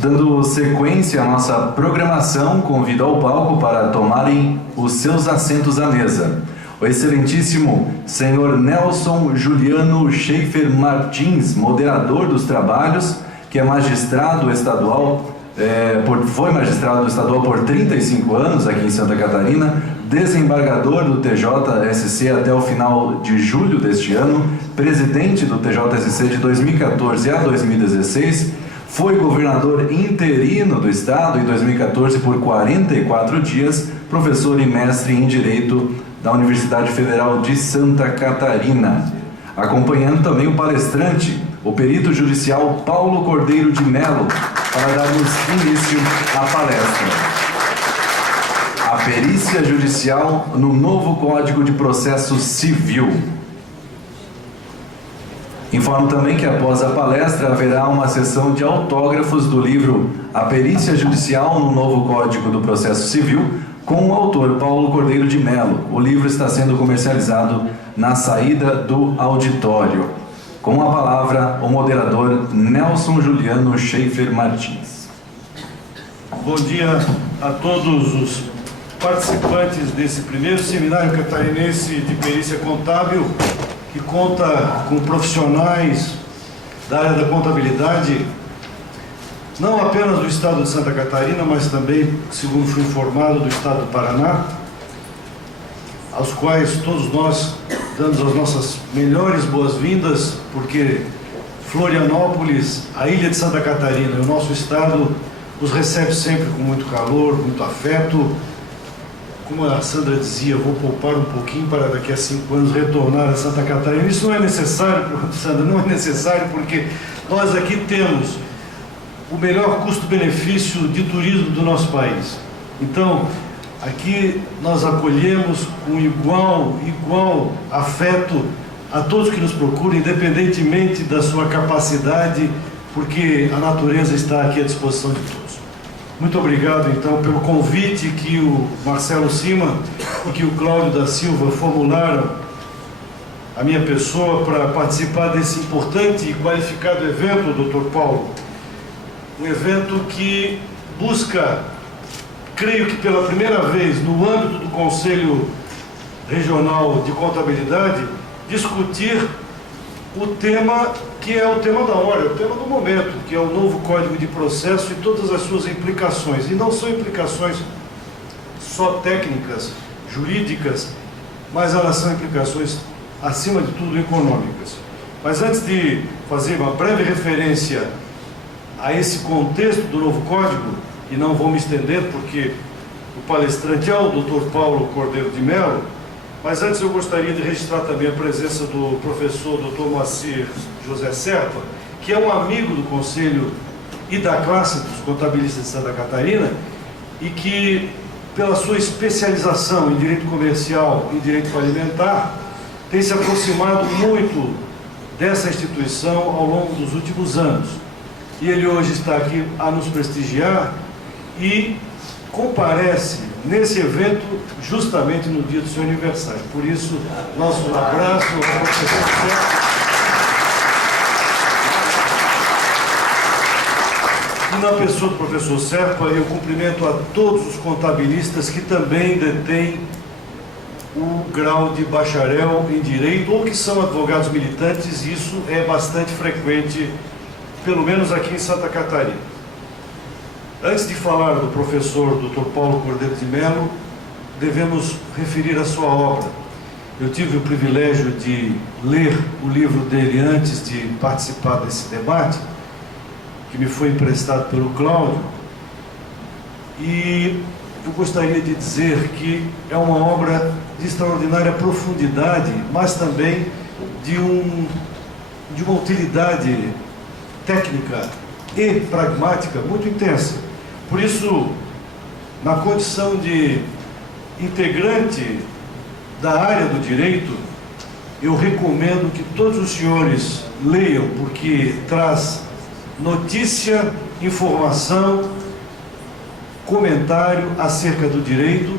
Dando sequência à nossa programação, convido ao palco para tomarem os seus assentos à mesa o excelentíssimo senhor Nelson Juliano Schaefer Martins, moderador dos trabalhos, que é magistrado estadual, foi magistrado estadual por 35 anos aqui em Santa Catarina, desembargador do TJSC até o final de julho deste ano, presidente do TJSC de 2014 a 2016, foi governador interino do estado em 2014 por 44 dias, professor e mestre em Direito da Universidade Federal de Santa Catarina. Acompanhando também o palestrante, o perito judicial Paulo Cordeiro de Mello, para darmos início à palestra. A perícia judicial no novo Código de Processo Civil. Informo também que após a palestra haverá uma sessão de autógrafos do livro A Perícia Judicial no Novo Código do Processo Civil, com o autor Paulo Cordeiro de Mello. O livro está sendo comercializado na saída do auditório. Com a palavra, o moderador Nelson Juliano Schaefer Martins. Bom dia a todos os participantes desse primeiro seminário catarinense de perícia contábil, que conta com profissionais da área da contabilidade, não apenas do estado de Santa Catarina, mas também, segundo fui informado, do estado do Paraná, aos quais todos nós damos as nossas melhores boas-vindas, porque Florianópolis, a ilha de Santa Catarina e o nosso estado os recebe sempre com muito calor, muito afeto. Como a Sandra dizia, vou poupar um pouquinho para daqui a 5 anos retornar a Santa Catarina. Isso não é necessário, Sandra, não é necessário, porque nós aqui temos o melhor custo-benefício de turismo do nosso país. Então, aqui nós acolhemos com igual afeto a todos que nos procuram, independentemente da sua capacidade, porque a natureza está aqui à disposição de todos. Muito obrigado, então, pelo convite que o Marcelo Sima e que o Cláudio da Silva formularam à minha pessoa para participar desse importante e qualificado evento, Dr. Paulo. Um evento que busca, creio que pela primeira vez, no âmbito do Conselho Regional de Contabilidade, discutir o tema que é o tema da hora, o tema do momento, que é o novo Código de Processo e todas as suas implicações. E não são implicações só técnicas, jurídicas, mas elas são implicações, acima de tudo, econômicas. Mas antes de fazer uma breve referência a esse contexto do novo Código, e não vou me estender porque o palestrante é o Dr. Paulo Cordeiro de Mello, mas antes eu gostaria de registrar também a presença do professor Dr. Moacir José Serpa, que é um amigo do Conselho e da classe dos contabilistas de Santa Catarina e que, pela sua especialização em direito comercial e direito alimentar, tem se aproximado muito dessa instituição ao longo dos últimos anos. E ele hoje está aqui a nos prestigiar e comparece nesse evento justamente no dia do seu aniversário. Por isso, nosso abraço ao professor Serpa. E na pessoa do professor Serpa, eu cumprimento a todos os contabilistas que também detêm o grau de bacharel em Direito ou que são advogados militantes. Isso é bastante frequente, pelo menos aqui em Santa Catarina. Antes de falar do professor Dr. Paulo Cordeiro de Mello, devemos referir a sua obra. Eu tive o privilégio de ler o livro dele antes de participar desse debate, que me foi emprestado pelo Cláudio, e eu gostaria de dizer que é uma obra de extraordinária profundidade, mas também de uma utilidade técnica e pragmática muito intensa. Por isso, na condição de integrante da área do direito, eu recomendo que todos os senhores leiam, porque traz notícia, informação, comentário acerca do direito,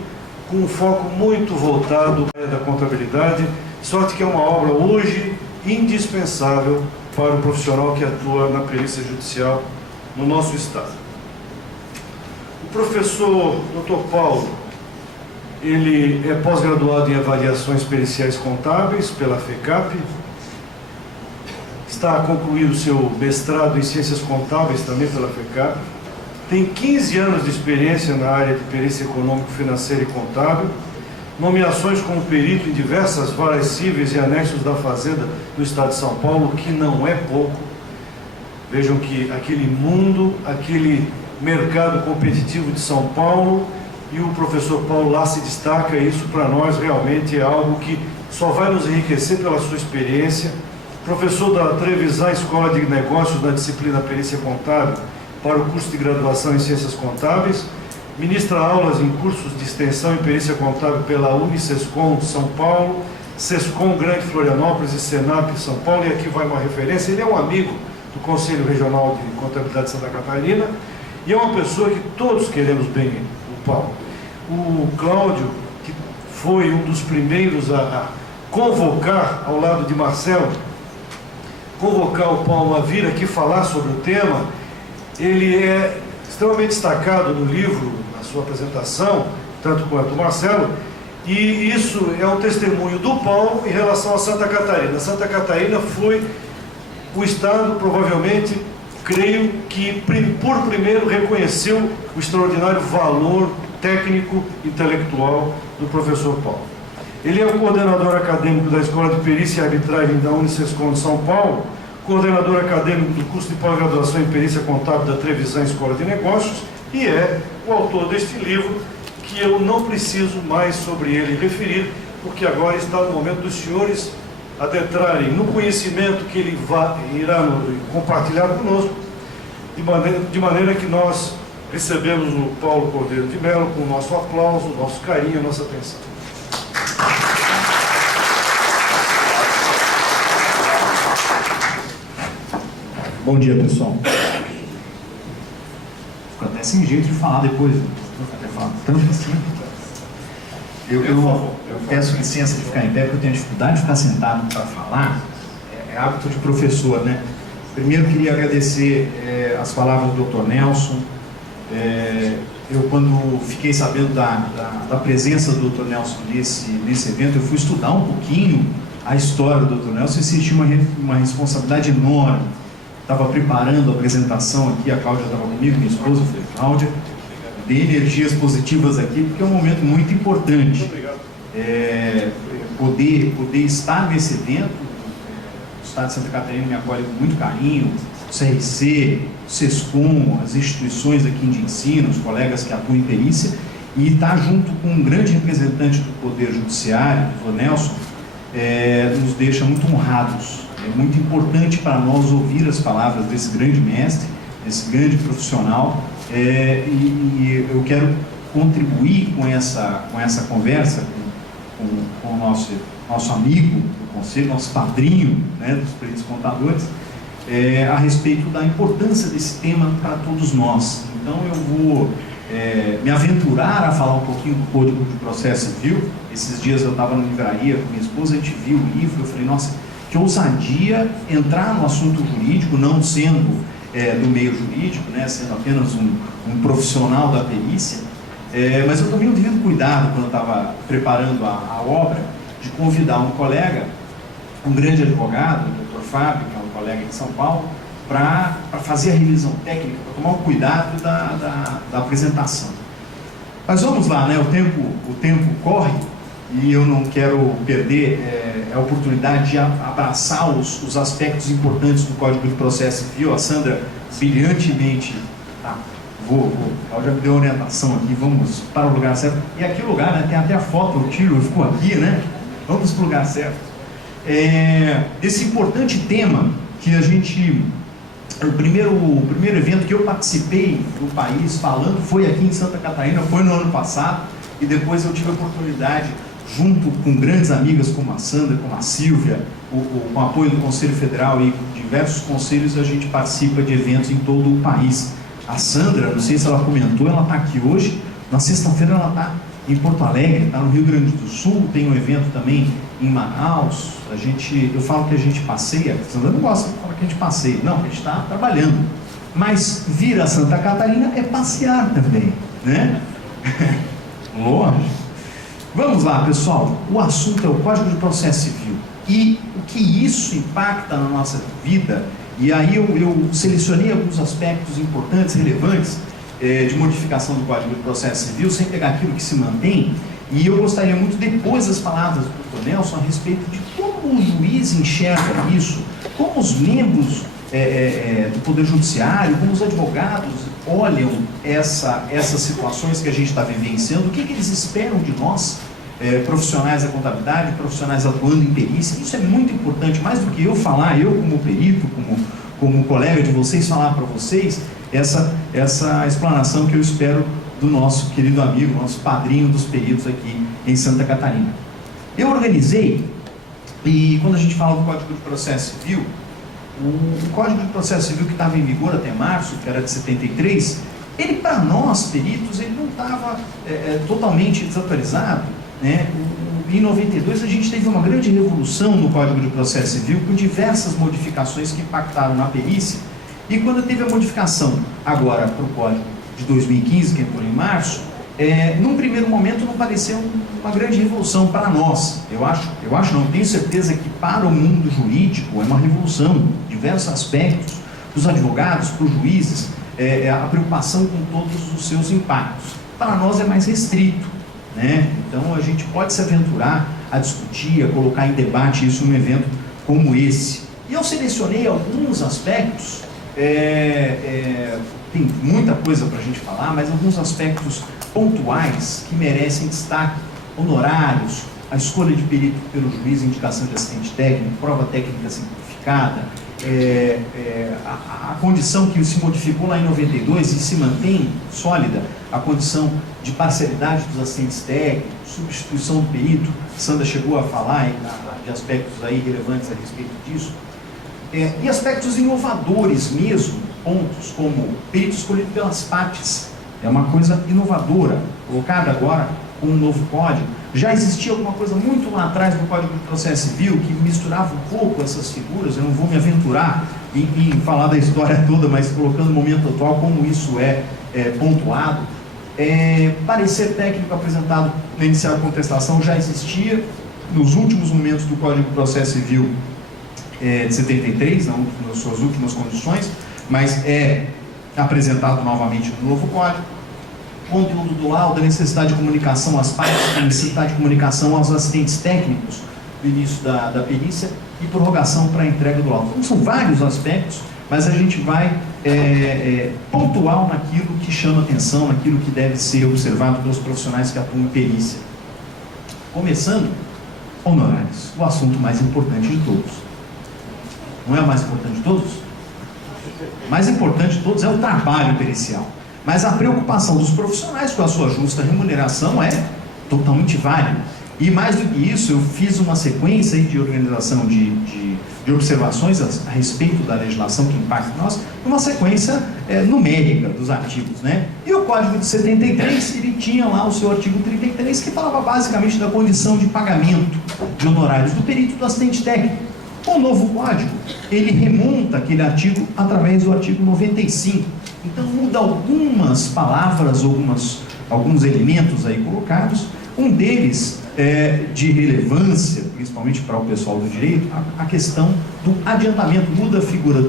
com um foco muito voltado à área da contabilidade, sorte que é uma obra hoje indispensável para o profissional que atua na perícia judicial no nosso estado. professor Dr. Paulo, ele é pós-graduado em avaliações periciais contábeis pela FECAP, está a concluir o seu mestrado em ciências contábeis também pela FECAP, tem 15 anos de experiência na área de perícia econômico, financeira e contábil, nomeações como perito em diversas varas cíveis e anexos da Fazenda do Estado de São Paulo, que não é pouco. Vejam que aquele mundo, aquele mercado competitivo de São Paulo, e o professor Paulo lá se destaca, e isso para nós realmente é algo que só vai nos enriquecer pela sua experiência. Professor da Trevisan Escola de Negócios na disciplina Perícia Contábil para o curso de graduação em Ciências Contábeis, ministra aulas em cursos de extensão em Perícia Contábil pela Unisescom São Paulo, Sescom Grande Florianópolis e Senap São Paulo, e aqui vai uma referência, ele é um amigo do Conselho Regional de Contabilidade de Santa Catarina, e é uma pessoa que todos queremos bem, o Paulo. O Cláudio, que foi um dos primeiros a convocar, ao lado de Marcelo, convocar o Paulo a vir aqui falar sobre o tema, ele é extremamente destacado no livro, na sua apresentação, tanto quanto o Marcelo, e isso é um testemunho do Paulo em relação a Santa Catarina. Santa Catarina foi o Estado, provavelmente, creio que por primeiro reconheceu o extraordinário valor técnico intelectual do professor Paulo. Ele é o coordenador acadêmico da Escola de Perícia e Arbitragem da Unisescom de São Paulo, coordenador acadêmico do curso de pós-graduação em Perícia Contábil da Trevisan Escola de Negócios, e é o autor deste livro, que eu não preciso mais sobre ele referir, porque agora está no momento dos senhores adentrarem no conhecimento que ele irá compartilhar conosco, de maneira que nós recebemos o Paulo Cordeiro de Mello com o nosso aplauso, o nosso carinho, a nossa atenção. Bom dia, pessoal. Fico até sem jeito de falar depois. Até falar tanto assim. Eu peço licença de ficar em pé, porque eu tenho dificuldade de ficar sentado para falar. É hábito de professor, né? Primeiro, queria agradecer as palavras do Dr. Nelson. Eu, quando fiquei sabendo da presença do Dr. Nelson nesse evento, eu fui estudar um pouquinho a história do Dr. Nelson e senti uma responsabilidade enorme. Estava preparando a apresentação aqui, a Cláudia estava comigo, minha esposa, eu falei, Cláudia, dê energias positivas aqui, porque é um momento muito importante. Poder estar nesse evento, o Estado de Santa Catarina me acolhe com muito carinho, o CRC, o Sescom, as instituições aqui de ensino, os colegas que atuam em perícia, e estar junto com um grande representante do Poder Judiciário, o Dr. Nelson, nos deixa muito honrados. É muito importante para nós ouvir as palavras desse grande mestre, desse grande profissional, e eu quero contribuir com essa conversa com o nosso amigo do Conselho, nosso padrinho, né, dos peritos contadores, a respeito da importância desse tema para todos nós. Então eu vou me aventurar a falar um pouquinho do Código de Processo Civil. Esses dias eu estava na livraria com minha esposa, a gente viu o livro, eu falei, nossa, que ousadia entrar no assunto jurídico, não sendo do meio jurídico, né, sendo apenas um profissional da perícia, mas eu tomei um devido cuidado quando eu estava preparando a obra, de convidar um colega, um grande advogado, o Dr. Fábio, que é um colega de São Paulo, para fazer a revisão técnica, para tomar um cuidado da apresentação. Mas vamos lá, né? O tempo corre e eu não quero perder a oportunidade de abraçar os aspectos importantes do Código de Processo Civil. A Sandra brilhantemente, ela já me deu orientação aqui, vamos para o lugar certo. E aqui o lugar, né? Tem até a foto, o tiro ficou aqui, né? Vamos para o lugar certo. Esse importante tema que a gente... O primeiro evento que eu participei do país falando foi aqui em Santa Catarina, foi no ano passado, e depois eu tive a oportunidade, junto com grandes amigas como a Sandra, como a Silvia, com o apoio do Conselho Federal e diversos conselhos, a gente participa de eventos em todo o país. A Sandra, não sei se ela comentou, ela está aqui hoje, na sexta-feira ela está em Porto Alegre, está no Rio Grande do Sul, tem um evento também em Manaus. Eu falo que a gente passeia, a Sandra não gosta de falar que a gente passeia, não, a gente está trabalhando. Mas vir a Santa Catarina é passear também. né? Lógico. Vamos lá, pessoal. O assunto é o Código de Processo Civil e o que isso impacta na nossa vida. E aí eu selecionei alguns aspectos importantes, relevantes, de modificação do Código de Processo Civil, sem pegar aquilo que se mantém. E eu gostaria muito, depois das palavras do Dr. Nelson, a respeito de como o juiz enxerga isso, como os membros do Poder Judiciário, como os advogados olham essas situações que a gente está vivenciando, o que eles esperam de nós, profissionais da contabilidade, profissionais atuando em perícia. Isso é muito importante, mais do que eu falar, eu como perito, como colega de vocês, falar para vocês essa explanação que eu espero do nosso querido amigo, nosso padrinho dos peritos aqui em Santa Catarina. Eu organizei, e quando a gente fala do Código de Processo Civil, o Código de Processo Civil que estava em vigor até março, que era de 73, ele, para nós, peritos, ele não estava totalmente desatualizado, né? Em 92 a gente teve uma grande revolução no Código de Processo Civil, com diversas modificações que impactaram na perícia, e quando teve a modificação agora para o Código de 2015, que entrou em março, num primeiro momento não pareceu uma grande revolução para nós. Eu acho não, tenho certeza que para o mundo jurídico é uma revolução, diversos aspectos, dos advogados, para os juízes, a preocupação com todos os seus impactos. Para nós é mais restrito, né? Então a gente pode se aventurar a discutir, a colocar em debate isso num evento como esse. E eu selecionei alguns aspectos, tem muita coisa para a gente falar, mas alguns aspectos pontuais que merecem destaque: honorários, a escolha de perito pelo juiz, indicação de assistente técnico, prova técnica simplificada, a condição que se modificou lá em 92 e se mantém sólida, a condição de parcialidade dos assistentes técnicos, substituição do perito. Sandra chegou a falar de aspectos aí relevantes a respeito disso, e aspectos inovadores mesmo, pontos como perito escolhido pelas partes, é uma coisa inovadora, colocada agora com um novo código. Já existia alguma coisa muito lá atrás no Código de Processo Civil que misturava um pouco essas figuras. Eu não vou me aventurar em falar da história toda, mas colocando no momento atual como isso é pontuado. Parecer técnico apresentado na inicial contestação já existia nos últimos momentos do Código de Processo Civil de 73, nas suas últimas condições, mas é apresentado novamente no novo código. Conteúdo do laudo, a necessidade de comunicação às partes, a necessidade de comunicação aos assistentes técnicos do início da perícia e prorrogação para a entrega do laudo. Então, são vários aspectos, mas a gente vai pontual naquilo que chama atenção, naquilo que deve ser observado pelos profissionais que atuam em perícia. Começando, honorários, o assunto mais importante de todos. Não é o mais importante de todos? O mais importante de todos é o trabalho pericial. Mas a preocupação dos profissionais com a sua justa remuneração é totalmente válida. E mais do que isso, eu fiz uma sequência de organização de observações a respeito da legislação que impacta nós, uma sequência numérica dos artigos, né? E o Código de 73, ele tinha lá o seu artigo 33, que falava basicamente da condição de pagamento de honorários do perito e do assistente técnico. O novo Código, ele remonta aquele artigo através do artigo 95. Então muda algumas palavras, alguns elementos aí colocados. Um deles de relevância, principalmente para o pessoal do direito, a questão do adiantamento. Muda a figura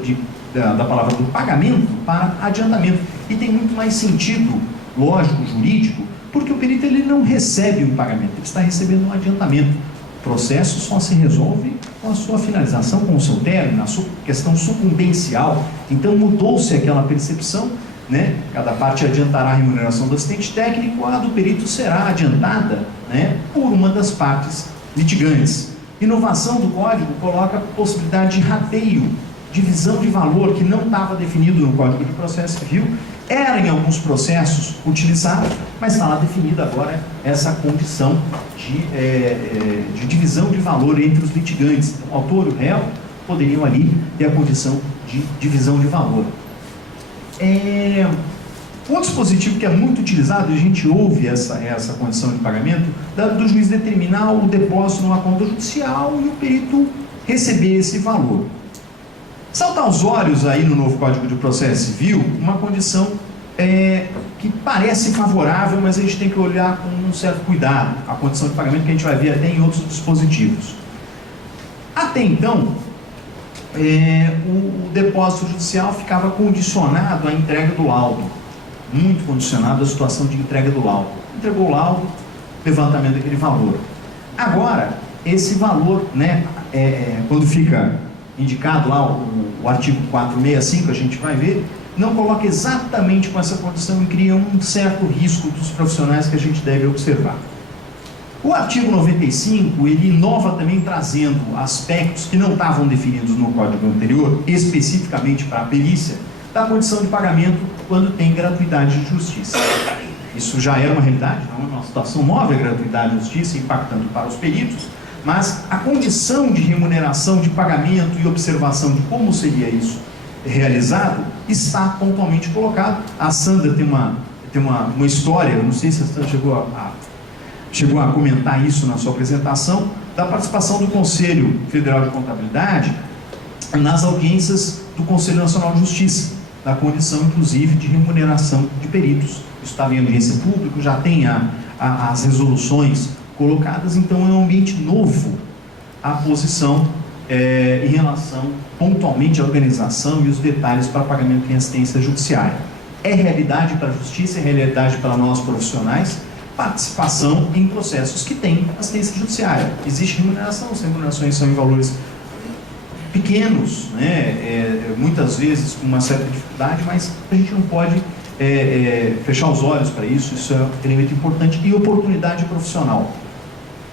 da palavra do pagamento para adiantamento. E tem muito mais sentido lógico, jurídico, porque o perito ele não recebe um pagamento, ele está recebendo um adiantamento. O processo só se resolve com a sua finalização, com o seu término, a sua questão sucumbencial. Então mudou-se aquela percepção, né? Cada parte adiantará a remuneração do assistente técnico, a do perito será adiantada, né, por uma das partes litigantes. Inovação do código coloca a possibilidade de rateio, divisão de valor, que não estava definido no Código de Processo Civil, era em alguns processos utilizado, mas está lá definida agora essa condição de divisão de valor entre os litigantes. Então, o autor e o réu poderiam ali ter a condição de divisão de valor. Um dispositivo que é muito utilizado, e a gente ouve essa condição de pagamento, do juiz determinar o depósito numa conta judicial e o perito receber esse valor. Salta aos olhos aí no novo Código de Processo Civil uma condição que parece favorável, mas a gente tem que olhar com um certo cuidado a condição de pagamento, que a gente vai ver até em outros dispositivos. Até então, o depósito judicial ficava condicionado à entrega do laudo, muito condicionado à situação de entrega do laudo. Entregou o laudo, levantamento daquele valor. Agora, esse valor, né, quando fica indicado lá o artigo 465, a gente vai ver, não coloca exatamente com essa condição e cria um certo risco dos profissionais que a gente deve observar. O artigo 95, ele inova também trazendo aspectos que não estavam definidos no código anterior, especificamente para a perícia, da condição de pagamento quando tem gratuidade de justiça. Isso já era uma realidade, não é uma situação nova, a gratuidade de justiça, impactando para os peritos, mas a condição de remuneração, de pagamento e observação de como seria isso realizado, está pontualmente colocado. A Sandra tem uma história, eu não sei se a Sandra chegou a comentar isso na sua apresentação, da participação do Conselho Federal de Contabilidade nas audiências do Conselho Nacional de Justiça, da condição, inclusive, de remuneração de peritos. Isso estava em audiência pública, já tem as resoluções colocadas, então é um ambiente novo a posição em relação pontualmente à organização e os detalhes para pagamento em assistência judiciária. É realidade para a justiça, é realidade para nós profissionais, participação em processos que têm assistência judiciária. Existe remuneração, as remunerações são em valores pequenos, né? Muitas vezes com uma certa dificuldade, mas a gente não pode fechar os olhos para isso. Isso é um elemento importante. E oportunidade profissional.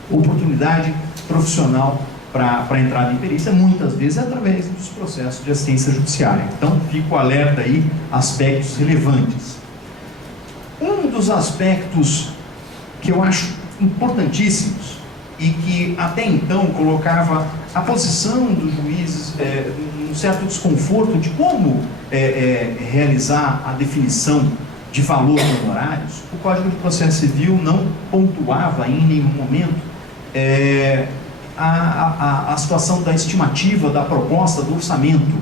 Oportunidade profissional para entrada em perícia, muitas vezes é através dos processos de assistência judiciária. Então, fico alerta aí, aspectos relevantes. Um dos aspectos que eu acho importantíssimos e que até então colocava a posição dos juízes um certo desconforto de como realizar a definição de valor de honorários, o Código de Processo Civil não pontuava em nenhum momento a situação da estimativa, da proposta, do orçamento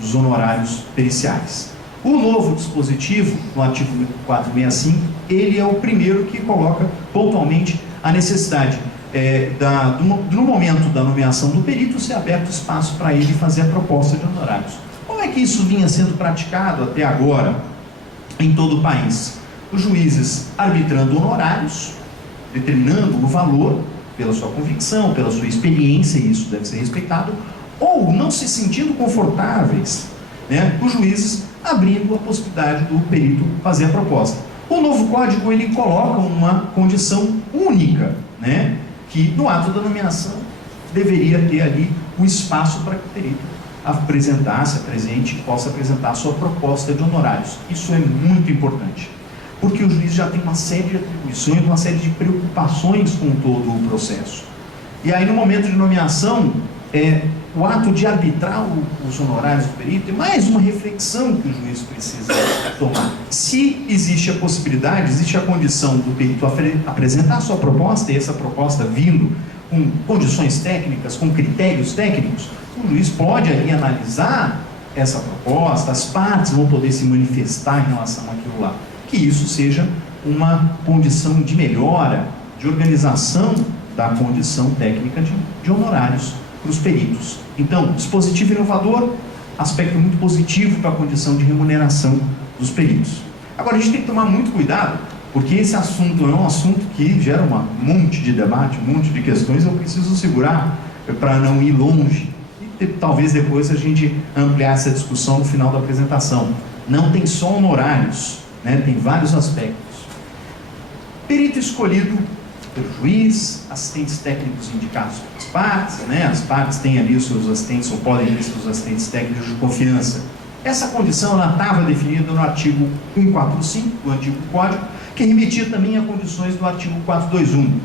dos honorários periciais. O novo dispositivo, no artigo 465, ele é o primeiro que coloca pontualmente a necessidade no momento da nomeação do perito, ser aberto espaço para ele fazer a proposta de honorários. Como é que isso vinha sendo praticado até agora em todo o país? Os juízes arbitrando honorários, determinando o valor pela sua convicção, pela sua experiência, e isso deve ser respeitado, ou não se sentindo confortáveis, né, os juízes abrindo a possibilidade do perito fazer a proposta. O novo código, ele coloca uma condição única, né, que no ato da nomeação deveria ter ali o espaço para que o perito apresente e possa apresentar a sua proposta de honorários. Isso é muito importante, porque o juiz já tem uma série de atribuições, uma série de preocupações com todo o processo. E aí, no momento de nomeação, o ato de arbitrar os honorários do perito é mais uma reflexão que o juiz precisa tomar. Se existe a possibilidade, existe a condição do perito apresentar a sua proposta, e essa proposta vindo com condições técnicas, com critérios técnicos, o juiz pode ali analisar essa proposta, as partes vão poder se manifestar em relação àquilo lá. Que isso seja uma condição de melhora, de organização da condição técnica de honorários para os peritos. Então, dispositivo inovador, aspecto muito positivo para a condição de remuneração dos peritos. Agora, a gente tem que tomar muito cuidado, porque esse assunto é um assunto que gera um monte de debate, um monte de questões, eu preciso segurar para não ir longe. E talvez depois a gente ampliar essa discussão no final da apresentação. Não tem só honorários, né? Tem vários aspectos. Perito escolhido pelo juiz, assistentes técnicos indicados pelas partes, né? As partes têm ali os seus assistentes, ou podem ter seus assistentes técnicos de confiança. Essa condição ela estava definida no artigo 145 do antigo Código, que remetia também a condições do artigo 421.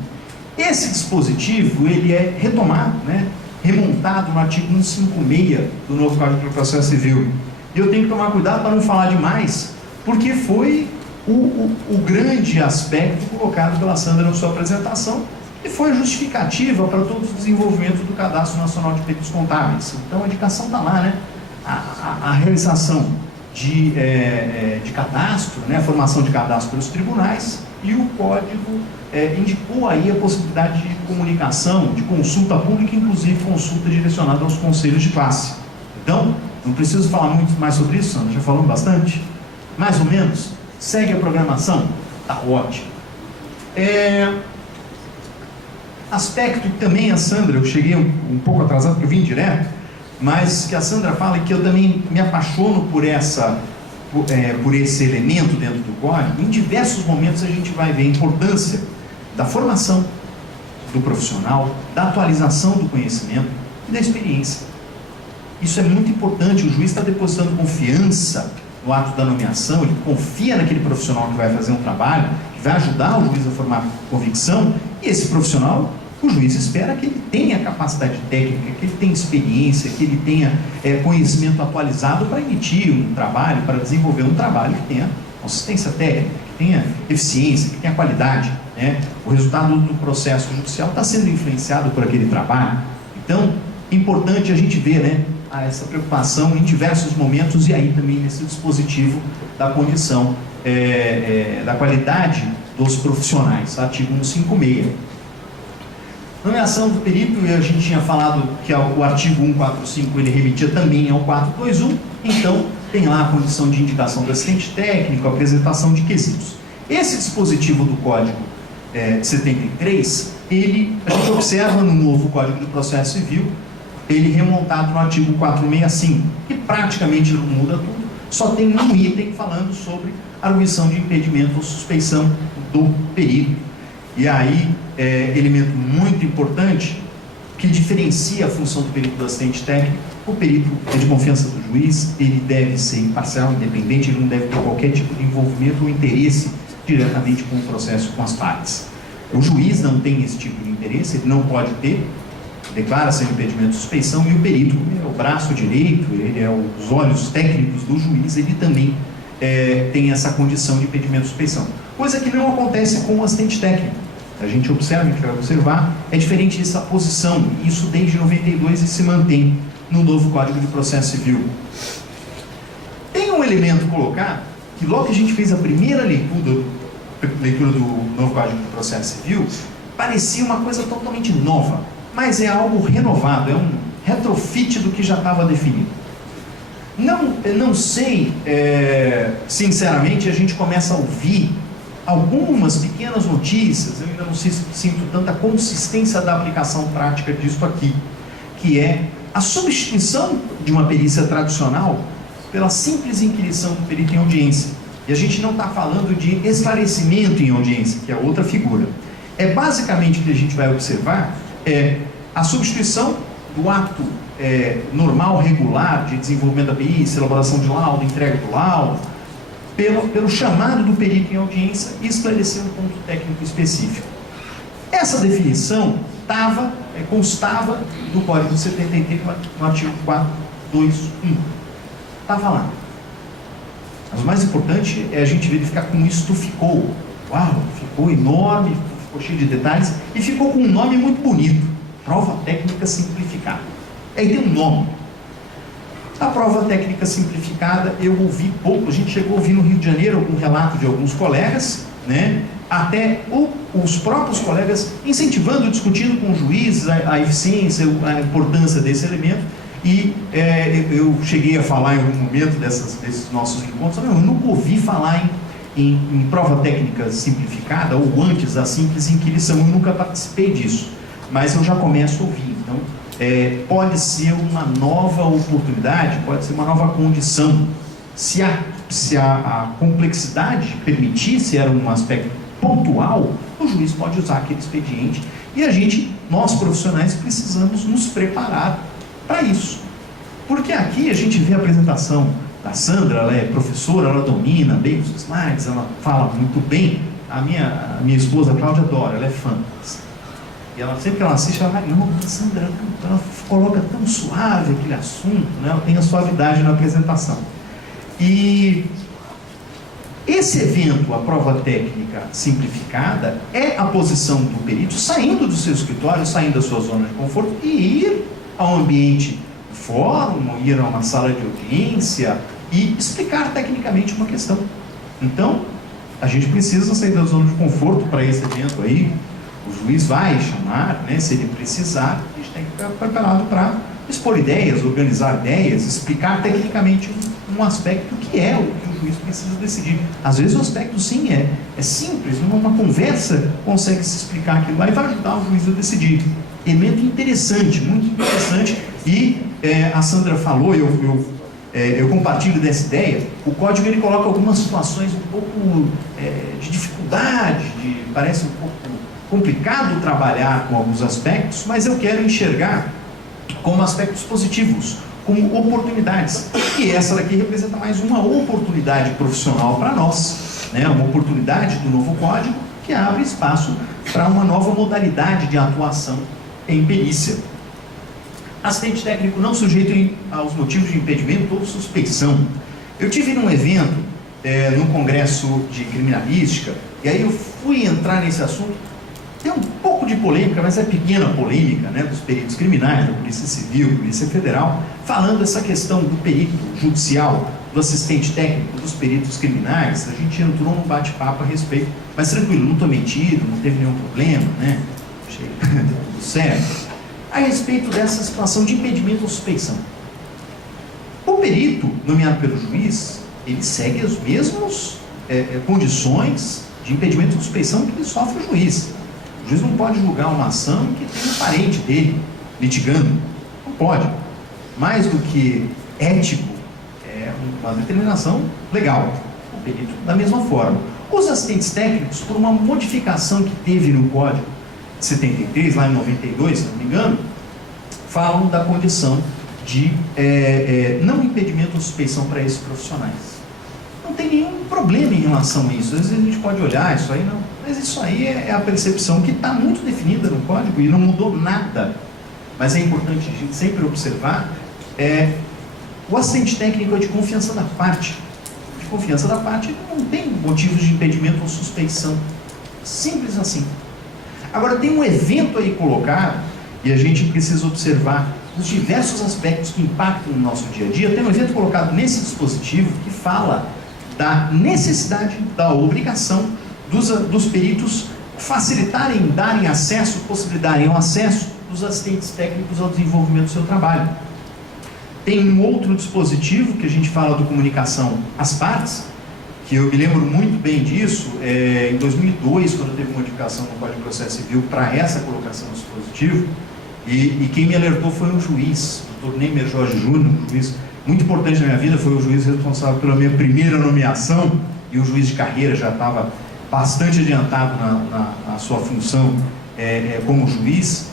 Esse dispositivo ele é retomado, né? Remontado no artigo 156 do novo Código de Processo Civil. E eu tenho que tomar cuidado para não falar demais, porque foi o grande aspecto colocado pela Sandra na sua apresentação e foi a justificativa para todo o desenvolvimento do Cadastro Nacional de Peritos Contábeis. Então a indicação está lá, né? A realização de cadastro, né, a formação de cadastro pelos tribunais, e o código indicou aí a possibilidade de comunicação, de consulta pública, inclusive consulta direcionada aos conselhos de classe. Então, não preciso falar muito mais sobre isso, Sandra, já falamos bastante? Mais ou menos? Segue a programação? Tá ótimo. Aspecto que também a Sandra, eu cheguei um pouco atrasado porque eu vim direto, mas que a Sandra fala que eu também me apaixono por esse elemento dentro do código. Em diversos momentos a gente vai ver a importância da formação do profissional, da atualização do conhecimento e da experiência. Isso é muito importante. O juiz está depositando confiança no ato da nomeação, ele confia naquele profissional que vai fazer um trabalho, que vai ajudar o juiz a formar convicção, e esse profissional, o juiz espera que ele tenha capacidade técnica, que ele tenha experiência, que ele tenha conhecimento atualizado para emitir um trabalho, para desenvolver um trabalho que tenha consistência técnica, que tenha eficiência, que tenha qualidade, né? O resultado do processo judicial está sendo influenciado por aquele trabalho. Então, é importante a gente ver, né, essa preocupação em diversos momentos, e aí também nesse dispositivo da condição da qualidade dos profissionais, artigo 156. Nomeação do perito, a gente tinha falado que o artigo 145 ele remetia também ao 421, então tem lá a condição de indicação do assistente técnico, a apresentação de quesitos. Esse dispositivo do Código 73, a gente observa no novo Código de Processo Civil, ele remontado no artigo 465, que praticamente não muda tudo, só tem um item falando sobre arguição de impedimento ou suspeição do perito. E aí, elemento muito importante, que diferencia a função do perito do assistente técnico. O perito é de confiança do juiz, ele deve ser imparcial, independente, ele não deve ter qualquer tipo de envolvimento ou interesse diretamente com o processo, com as partes. O juiz não tem esse tipo de interesse, ele não pode ter, declara-se impedimento de suspeição, e o perito, como é o braço direito, ele é os olhos técnicos do juiz, ele também tem essa condição de impedimento de suspeição. Coisa que não acontece com o assistente técnico. A gente observa, a gente vai observar, é diferente essa posição, isso desde 92 e se mantém no novo Código de Processo Civil. Tem um elemento colocado, que logo que a gente fez a primeira leitura do novo Código de Processo Civil, parecia uma coisa totalmente nova, mas é algo renovado, é um retrofit do que já estava definido. Não sei, sinceramente, a gente começa a ouvir algumas pequenas notícias, eu ainda não sinto tanta consistência da aplicação prática disso aqui, que é a substituição de uma perícia tradicional pela simples inquirição do perito em audiência. E a gente não está falando de esclarecimento em audiência, que é outra figura. Basicamente o que a gente vai observar a substituição do ato normal, regular, de desenvolvimento da perícia, elaboração de laudo, entrega do laudo, pelo chamado do perito em audiência e esclarecer um ponto técnico específico. Essa definição constava do Código de 73 no artigo 421. Estava lá. Mas o mais importante é a gente verificar como isto ficou. Uau, ficou enorme, ficou cheio de detalhes e ficou com um nome muito bonito: Prova Técnica Simplificada. Aí tem um nome. A prova técnica simplificada, eu ouvi pouco, a gente chegou a ouvir no Rio de Janeiro algum relato de alguns colegas, né? Até os próprios colegas incentivando, discutindo com o juiz a eficiência, a importância desse elemento, e eu cheguei a falar em algum momento desses nossos encontros, eu nunca ouvi falar em prova técnica simplificada, ou antes da simples inquirição, eu nunca participei disso, mas eu já começo a ouvir. Então, pode ser uma nova oportunidade, pode ser uma nova condição. Se a complexidade permitir, se era um aspecto pontual, o juiz pode usar aquele expediente, e nós profissionais precisamos nos preparar para isso. Porque aqui a gente vê a apresentação da Sandra, ela é professora, ela domina bem os slides, ela fala muito bem. A minha esposa, a Cláudia, adora, ela é fã. E ela, sempre que ela assiste, ela vai, não, Sandra, ela coloca tão suave aquele assunto, né? Ela tem a suavidade na apresentação. E esse evento, a prova técnica simplificada, é a posição do perito saindo do seu escritório, saindo da sua zona de conforto e ir ao ambiente do fórum, ir a uma sala de audiência, e explicar tecnicamente uma questão. Então, a gente precisa sair da zona de conforto para esse evento aí. O juiz vai chamar, né, se ele precisar, a gente tem que ficar preparado para expor ideias, organizar ideias, explicar tecnicamente um aspecto que é o que o juiz precisa decidir. Às vezes o aspecto sim é simples, numa conversa consegue se explicar aquilo lá e vai ajudar o juiz a decidir. Elemento interessante, muito interessante, e a Sandra falou, eu compartilho dessa ideia. O código ele coloca algumas situações um pouco de dificuldade, parece um pouco complicado trabalhar com alguns aspectos, mas eu quero enxergar como aspectos positivos, como oportunidades. E essa daqui representa mais uma oportunidade profissional para nós, né? Uma oportunidade do novo código que abre espaço para uma nova modalidade de atuação em perícia. Assistente técnico não sujeito aos motivos de impedimento ou suspeição. Eu tive num evento, num congresso de criminalística, e aí eu fui entrar nesse assunto. Tem um pouco de polêmica, mas é pequena polêmica, né, dos peritos criminais, da Polícia Civil, Polícia Federal, falando essa questão do perito judicial, do assistente técnico, dos peritos criminais. A gente entrou num bate-papo a respeito, mas tranquilo, não estou mentindo, não teve nenhum problema, né? Achei tudo certo. A respeito dessa situação de impedimento ou suspeição. O perito, nomeado pelo juiz, ele segue as mesmas condições de impedimento ou suspeição que ele sofre o juiz. O juiz não pode julgar uma ação que tem um parente dele litigando. Não pode. Mais do que ético, é uma determinação legal. O perito, da mesma forma. Os assistentes técnicos, por uma modificação que teve no Código de 73, lá em 92, se não me engano, falam da condição de não impedimento ou suspeição para esses profissionais. Não tem nenhum problema em relação a isso. Às vezes a gente pode olhar, isso aí não. Mas isso aí é a percepção que está muito definida no código e não mudou nada. Mas é importante a gente sempre observar, o assistente técnico é de confiança da parte. De confiança da parte não tem motivos de impedimento ou suspeição. Simples assim. Agora tem um evento aí colocado e a gente precisa observar os diversos aspectos que impactam no nosso dia a dia. Tem um evento colocado nesse dispositivo que fala da necessidade, da obrigação dos peritos facilitarem, darem acesso, possibilitarem o acesso dos assistentes técnicos ao desenvolvimento do seu trabalho. Tem um outro dispositivo que a gente fala do comunicação às partes, que eu me lembro muito bem disso, em 2002, quando teve modificação no Código de Processo Civil para essa colocação do dispositivo, e quem me alertou foi um juiz, o Dr. Neymer Jorge Júnior, um juiz muito importante na minha vida, foi o juiz responsável pela minha primeira nomeação, e o juiz de carreira já estava bastante adiantado na sua função como juiz,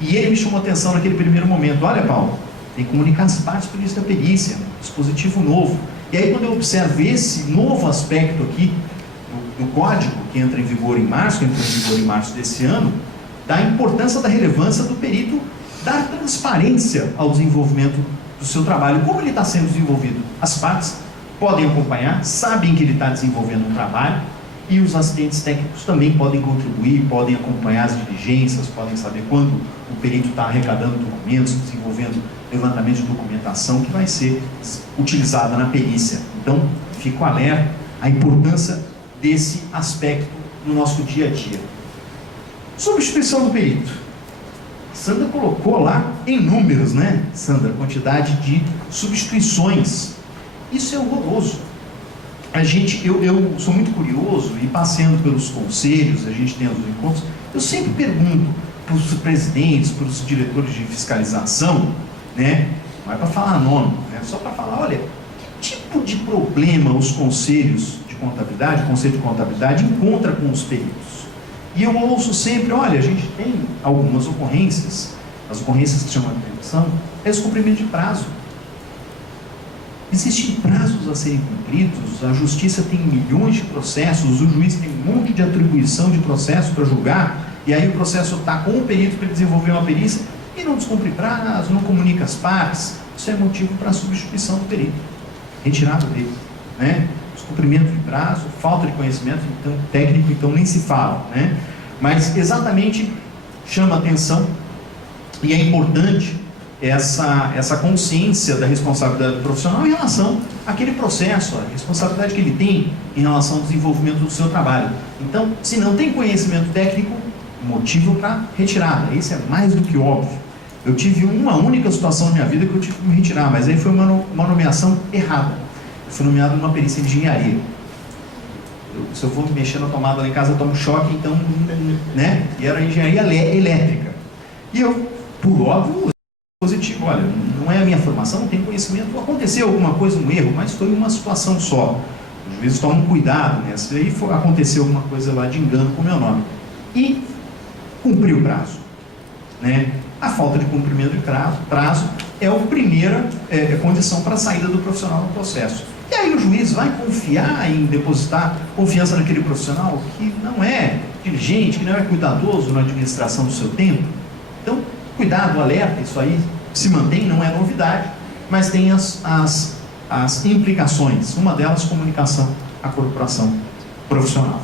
e ele me chamou a atenção naquele primeiro momento. Olha, Paulo, tem que comunicar as partes por isso da perícia, dispositivo novo. E aí quando eu observo esse novo aspecto aqui do código, que entra em vigor em março, desse ano, da importância, da relevância do perito dar transparência ao desenvolvimento do seu trabalho. Como ele está sendo desenvolvido? As partes podem acompanhar, sabem que ele está desenvolvendo um trabalho, e os assistentes técnicos também podem contribuir, podem acompanhar as diligências, podem saber quando o perito está arrecadando documentos, desenvolvendo levantamento de documentação que vai ser utilizada na perícia. Então, fico alerta à importância desse aspecto no nosso dia a dia. Substituição do perito. Sandra colocou lá em números, né, Sandra, quantidade de substituições. Isso é horroroso. Eu sou muito curioso e passeando pelos conselhos, a gente tem os encontros, eu sempre pergunto para os presidentes, para os diretores de fiscalização, né, não é para falar nome, é só para falar, olha, que tipo de problema os conselhos de contabilidade, o conselho de contabilidade encontra com os peritos? E eu ouço sempre, olha, a gente tem algumas ocorrências, as ocorrências que chamam a atenção, é descumprimento de prazo. Existem prazos a serem cumpridos, a justiça tem milhões de processos, o juiz tem um monte de atribuição de processo para julgar, e aí o processo está com o perito para desenvolver uma perícia, e não descumpre prazo, não comunica as partes. Isso é motivo para a substituição do perito, retirada dele, né? Descumprimento de prazo, falta de conhecimento então, técnico, então nem se fala, né? Mas exatamente chama atenção, e é importante essa consciência da responsabilidade profissional em relação aquele processo, a responsabilidade que ele tem em relação ao desenvolvimento do seu trabalho. Então, se não tem conhecimento técnico, motivo para retirada. Isso é mais do que óbvio. Eu tive uma única situação na minha vida que eu tive que me retirar, mas aí foi uma nomeação errada. Eu fui nomeado numa perícia de engenharia. Se eu vou mexer na tomada lá em casa, eu tomo choque, então, né? E era engenharia elétrica. E eu, por óbvio, positivo, olha, não é a minha formação, não tenho conhecimento, aconteceu alguma coisa, um erro, mas foi uma situação só. Os juízes tomam cuidado nessa, aí aconteceu alguma coisa lá de engano com o meu nome. E cumpri o prazo, né? A falta de cumprimento de prazo é a primeira condição para a saída do profissional no processo. E aí o juiz vai confiar em depositar confiança naquele profissional que não é diligente, que não é cuidadoso na administração do seu tempo. Então, cuidado, alerta, isso aí se mantém, não é novidade, mas tem as implicações. Uma delas, comunicação à corporação profissional.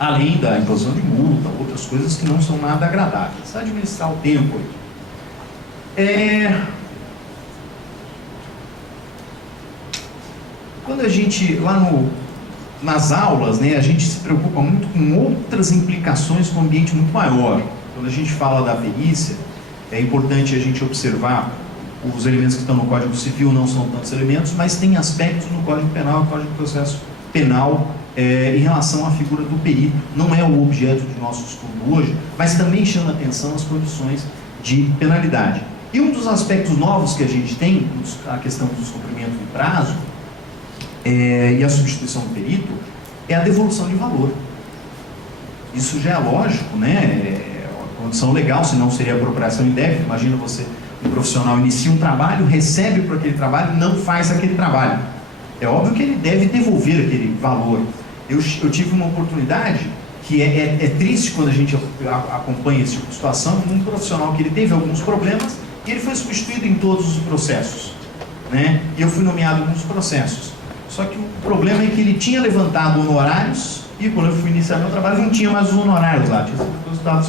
Além da imposição de multa, outras coisas que não são nada agradáveis. Administrar o tempo. Quando a gente, lá nas aulas, né, a gente se preocupa muito com outras implicações com um ambiente muito maior. Quando a gente fala da perícia, é importante a gente observar os elementos que estão no Código Civil, não são tantos elementos, mas tem aspectos no Código Penal e Código de Processo Penal em relação à figura do perito. Não é o objeto de nosso estudo hoje, mas também chama atenção as condições de penalidade. E um dos aspectos novos que a gente tem, a questão do descumprimento de prazo e a substituição do perito, é a devolução de valor. Isso já é lógico, né? Condição legal, senão seria apropriação indébita. Imagina você, um profissional inicia um trabalho, recebe por aquele trabalho, não faz aquele trabalho. É óbvio que ele deve devolver aquele valor. Eu tive uma oportunidade que é triste quando a gente acompanha esse tipo de situação, um profissional que ele teve alguns problemas e ele foi substituído em todos os processos, né? E eu fui nomeado em alguns processos. Só que o problema é que ele tinha levantado honorários e quando eu fui iniciar meu trabalho não tinha mais os honorários lá, tinha sido depositados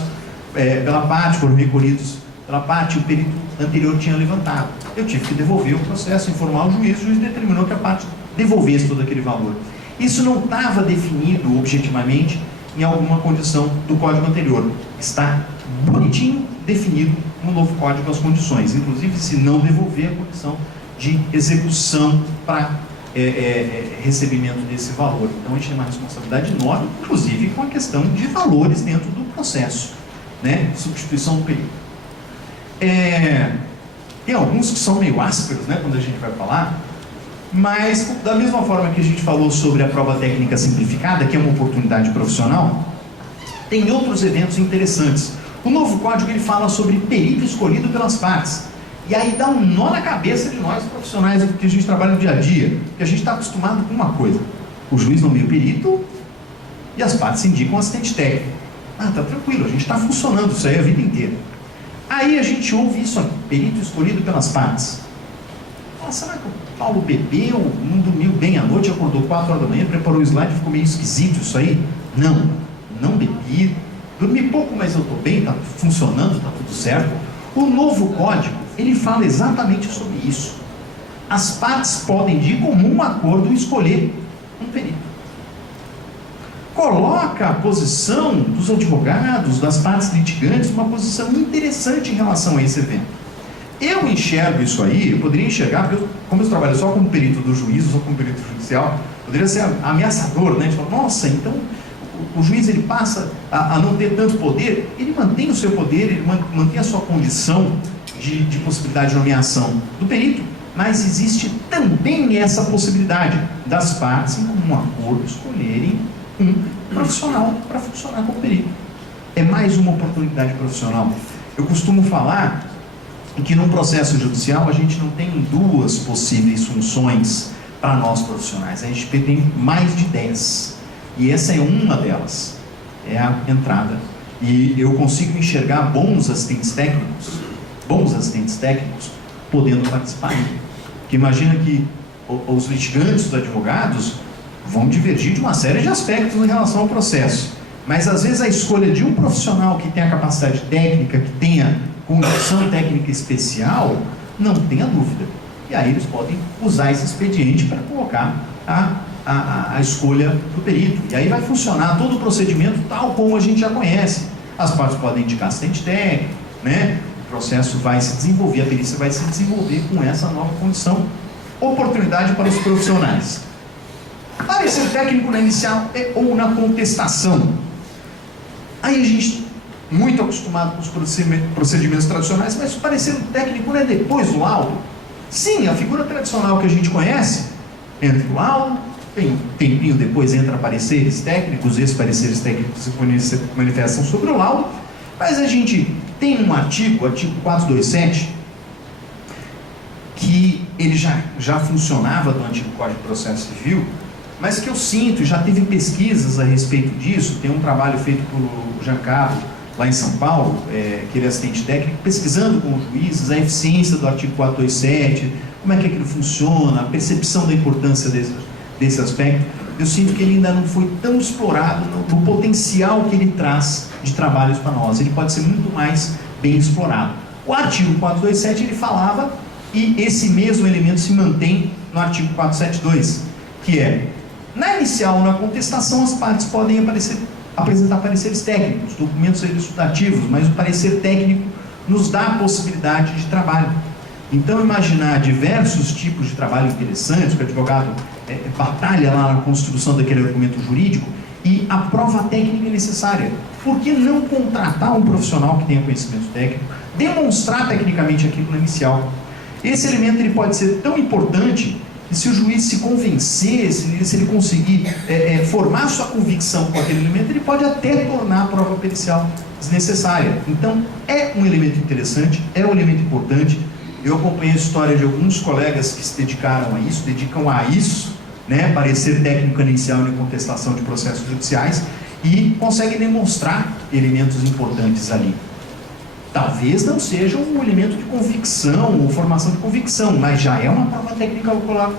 pela parte, foram recolhidos pela parte, o perito anterior tinha levantado. Eu tive que devolver o processo, informar o juiz determinou que a parte devolvesse todo aquele valor. Isso não estava definido objetivamente em alguma condição do código anterior. Está bonitinho definido no novo código as condições, inclusive se não devolver a condição de execução para recebimento desse valor. Então a gente tem uma responsabilidade enorme, inclusive com a questão de valores dentro do processo, né? Substituição do perito. Tem alguns que são meio ásperos, né, quando a gente vai falar, mas da mesma forma que a gente falou sobre a prova técnica simplificada, que é uma oportunidade profissional, tem outros eventos interessantes. O novo código ele fala sobre perito escolhido pelas partes. E aí dá um nó na cabeça de nós profissionais que a gente trabalha no dia a dia, porque a gente está acostumado com uma coisa: o juiz nomeia o perito e as partes indicam o assistente técnico. Tá tranquilo, a gente está funcionando isso aí a vida inteira. Aí a gente ouve isso aqui: perito escolhido pelas partes. Será que o Paulo bebeu, não dormiu bem à noite, acordou 4 horas da manhã, preparou o slide, ficou meio esquisito isso aí? Não bebi, dormi pouco, mas eu estou bem, está funcionando, está tudo certo. O novo código, ele fala exatamente sobre isso. As partes podem, de comum acordo, escolher um perito. Coloca a posição dos advogados, das partes litigantes, uma posição interessante em relação a esse evento. Eu enxergo isso aí, eu poderia enxergar, porque como eu trabalho só como perito do juízo, só como perito judicial, poderia ser ameaçador, né? A gente fala, nossa, então o juiz ele passa a não ter tanto poder, ele mantém o seu poder, ele mantém a sua condição de possibilidade de nomeação do perito, mas existe também essa possibilidade das partes, em comum acordo, escolherem um profissional para funcionar como perito. É mais uma oportunidade profissional. Eu costumo falar que num processo judicial a gente não tem 2 possíveis funções para nós profissionais, a gente tem mais de 10. E essa é uma delas, é a entrada. E eu consigo enxergar bons assistentes técnicos podendo participar. Porque imagina que os litigantes, os advogados, vão divergir de uma série de aspectos em relação ao processo. Mas às vezes a escolha de um profissional que tenha capacidade técnica, que tenha condição técnica especial, não tenha dúvida. e aí eles podem usar esse expediente para colocar a escolha do perito. E aí vai funcionar todo o procedimento tal como a gente já conhece. As partes podem indicar assistente técnico, né? O processo vai se desenvolver, a perícia vai se desenvolver com essa nova condição. Oportunidade para os profissionais. Parecer técnico na inicial ou na contestação. Aí a gente, muito acostumado com os procedimentos tradicionais, mas o parecer técnico não é depois do laudo? Sim, a figura tradicional que a gente conhece, entra o laudo, tem um tempinho depois entra pareceres técnicos, esses pareceres técnicos se manifestam sobre o laudo, mas a gente tem um artigo, o artigo 427, que ele já funcionava do antigo Código de Processo Civil, mas que eu sinto, já teve pesquisas a respeito disso, tem um trabalho feito pelo Giancarlo, lá em São Paulo, que ele é assistente técnico, pesquisando com os juízes a eficiência do artigo 427, como é que aquilo funciona, a percepção da importância desse aspecto. Eu sinto que ele ainda não foi tão explorado no potencial que ele traz de trabalhos para nós. Ele pode ser muito mais bem explorado. O artigo 427 ele falava, e esse mesmo elemento se mantém no artigo 472, que é, na inicial ou na contestação, as partes podem apresentar pareceres técnicos, documentos elucidativos, mas o parecer técnico nos dá a possibilidade de trabalho. Então, imaginar diversos tipos de trabalho interessantes, que o advogado batalha lá na construção daquele argumento jurídico, e a prova técnica é necessária. Por que não contratar um profissional que tenha conhecimento técnico, demonstrar tecnicamente aquilo na inicial? Esse elemento ele pode ser tão importante que, se o juiz se convencer, se ele conseguir formar sua convicção com aquele elemento, ele pode até tornar a prova pericial desnecessária. Então, é um elemento interessante, é um elemento importante. Eu acompanhei a história de alguns colegas que se dedicam a isso, né, parecer técnico inicial e contestação de processos judiciais, e conseguem demonstrar elementos importantes ali. Talvez não seja um elemento de convicção ou formação de convicção, mas já é uma prova técnica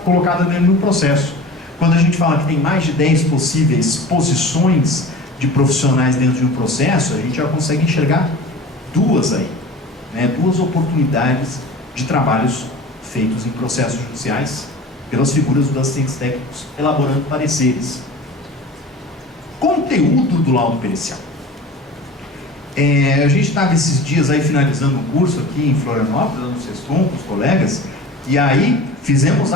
colocada dentro do processo. Quando a gente fala que tem mais de 10 possíveis posições de profissionais dentro de um processo, a gente já consegue enxergar duas aí, né? Duas oportunidades de trabalhos feitos em processos judiciais pelas figuras dos assistentes técnicos elaborando pareceres. Conteúdo do laudo pericial. A gente estava esses dias aí finalizando um curso aqui em Florianópolis, no SESCOM, com os colegas, e aí fizemos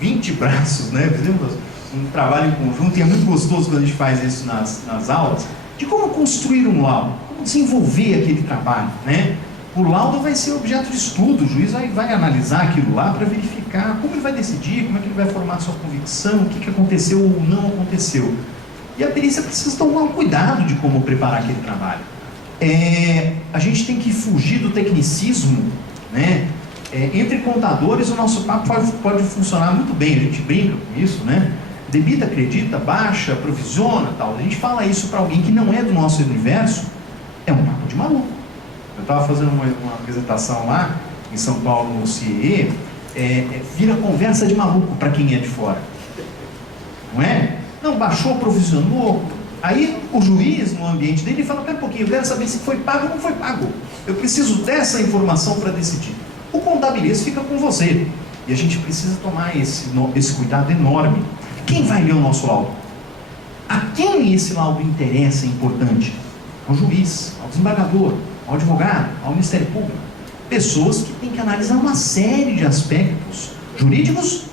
20 braços, né? Fizemos um trabalho em conjunto, e é muito gostoso quando a gente faz isso nas aulas, de como construir um laudo, como desenvolver aquele trabalho, né? O laudo vai ser objeto de estudo, o juiz vai analisar aquilo lá para verificar como ele vai decidir, como é que ele vai formar sua convicção, o que aconteceu ou não aconteceu. E a perícia precisa tomar um cuidado de como preparar aquele trabalho. A gente tem que fugir do tecnicismo, né? Entre contadores, o nosso papo pode funcionar muito bem, a gente brinca com isso, né? Debita, acredita, baixa, provisiona, tal. A gente fala isso para alguém que não é do nosso universo, é um papo de maluco. Eu estava fazendo uma apresentação lá em São Paulo, no CIE, vira conversa de maluco para quem é de fora. Não é? Não, baixou, provisionou. Aí o juiz, no ambiente dele, fala: pera um pouquinho, eu quero saber se foi pago ou não foi pago. Eu preciso dessa informação para decidir. O contabilista fica com você. E a gente precisa tomar esse cuidado enorme. Quem vai ler o nosso laudo? A quem esse laudo interessa é importante? Ao juiz, ao desembargador, ao advogado, ao Ministério Público. Pessoas que têm que analisar uma série de aspectos jurídicos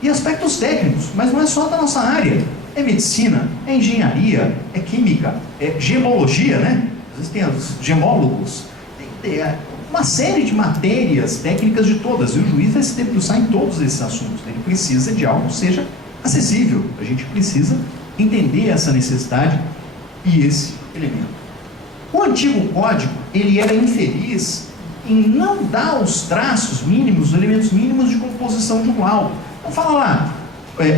e aspectos técnicos, mas não é só da nossa área. É medicina, é engenharia, é química, é gemologia, né? Existem os gemólogos. Tem uma série de matérias técnicas de todas, e o juiz vai se debruçar em todos esses assuntos. Ele precisa de algo que seja acessível. A gente precisa entender essa necessidade e esse elemento. O antigo código, ele era infeliz em não dar os traços mínimos, os elementos mínimos de composição de um laudo. Então fala lá,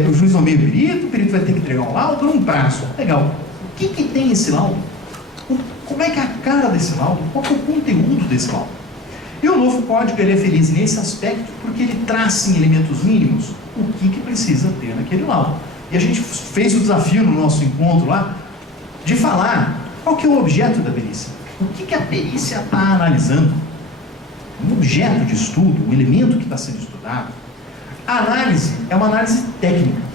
o juiz nomeia o perito vai ter que entregar um laudo num prazo. Legal. O que tem esse laudo? Como é que é a cara desse laudo? Qual é o conteúdo desse laudo? E o novo código, ele é feliz nesse aspecto porque ele traça em elementos mínimos o que precisa ter naquele laudo. E a gente fez o desafio no nosso encontro lá de falar qual que é o objeto da perícia. O que a perícia está analisando? um objeto de estudo, um elemento que está sendo estudado, a análise é uma análise técnica.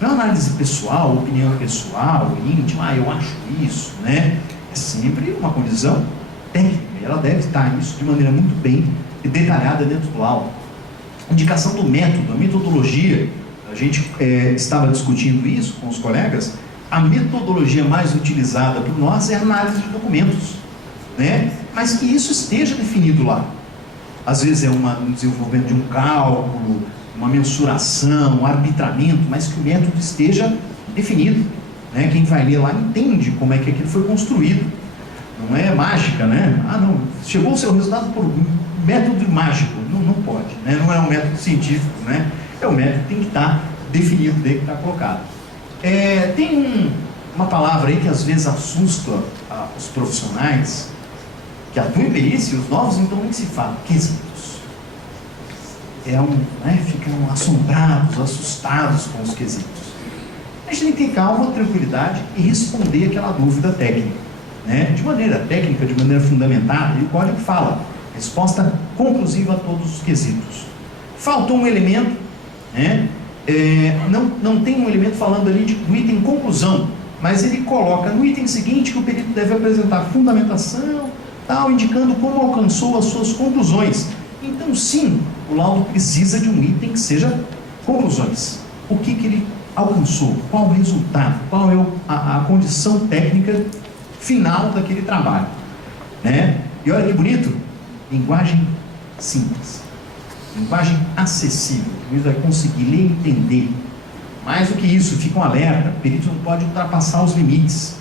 Não é uma análise pessoal, opinião pessoal, íntima, eu acho isso, né? É sempre uma condição técnica, e ela deve estar isso de maneira muito bem detalhada dentro do laudo. Indicação do método, a metodologia, a gente estava discutindo isso com os colegas, a metodologia mais utilizada por nós é a análise de documentos, né? Mas que isso esteja definido lá. Às vezes é um desenvolvimento de um cálculo, uma mensuração, um arbitramento, mas que o método esteja definido, né? Quem vai ler lá entende como é que aquilo foi construído. Não é mágica, né? Ah, não, chegou o seu resultado por método mágico. Não pode, né? Não é um método científico, né? É um método que tem que estar definido, tem que estar colocado. Tem uma palavra aí que às vezes assusta os profissionais que atuam em perícia, os novos então nem se fala, quesitos. Ficam assombrados, assustados com os quesitos. A gente tem que ter calma, tranquilidade e responder aquela dúvida técnica, né? De maneira técnica, de maneira fundamentada, e o código fala, resposta conclusiva a todos os quesitos. Faltou um elemento, né? Não tem um elemento falando ali do item conclusão, mas ele coloca no item seguinte que o perito deve apresentar fundamentação, tal, indicando como alcançou as suas conclusões. Então, sim, o laudo precisa de um item que seja conclusões. O que ele alcançou? Qual o resultado? Qual é a condição técnica final daquele trabalho, né? E olha que bonito, linguagem simples, linguagem acessível, o juiz vai conseguir ler e entender. Mais do que isso, fica um alerta, o perito não pode ultrapassar os limites.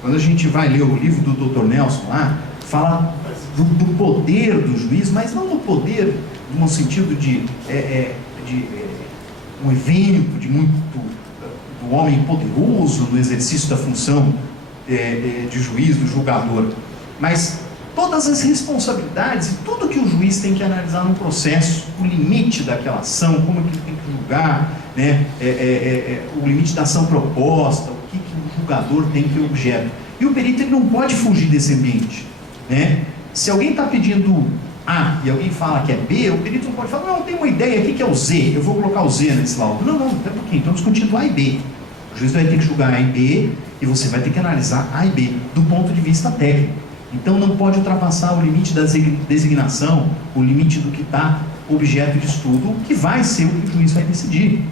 Quando a gente vai ler o livro do Dr. Nelson lá, fala do poder do juiz, mas não no poder no sentido de um evento do homem poderoso no exercício da função de juiz, do julgador, mas todas as responsabilidades e tudo que o juiz tem que analisar no processo, o limite daquela ação, como que ele tem que julgar, né? O limite da ação proposta, o que o julgador tem que objeto. E o perito ele não pode fugir desse ambiente, né? Se alguém está pedindo A e alguém fala que é B, o perito não pode falar, não, eu tenho uma ideia aqui que é o Z, eu vou colocar o Z nesse laudo. Não, até porque estão discutindo A e B. O juiz vai ter que julgar A e B e você vai ter que analisar A e B do ponto de vista técnico. Então não pode ultrapassar o limite da designação, o limite do que está objeto de estudo, que vai ser o que o juiz vai decidir.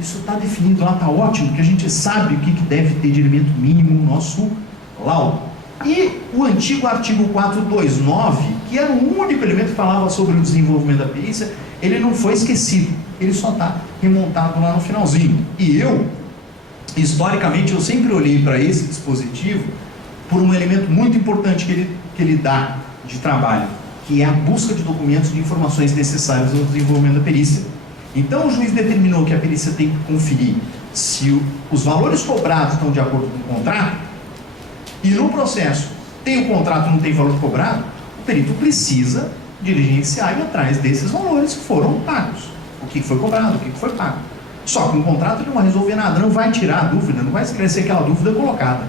Isso está definido lá, está ótimo, porque a gente sabe o que deve ter de elemento mínimo no nosso laudo. E o antigo artigo 429, que era o único elemento que falava sobre o desenvolvimento da perícia, ele não foi esquecido, ele só está remontado lá no finalzinho. E historicamente, eu sempre olhei para esse dispositivo por um elemento muito importante que ele dá de trabalho, que é a busca de documentos de informações necessárias ao desenvolvimento da perícia. Então o juiz determinou que a perícia tem que conferir se os valores cobrados estão de acordo com o contrato, e no processo tem o contrato, não tem valor cobrado, o perito precisa diligenciar e ir atrás desses valores que foram pagos, o que foi cobrado, o que foi pago. Só que um contrato ele não vai resolver nada, não vai tirar a dúvida, não vai esclarecer aquela dúvida colocada,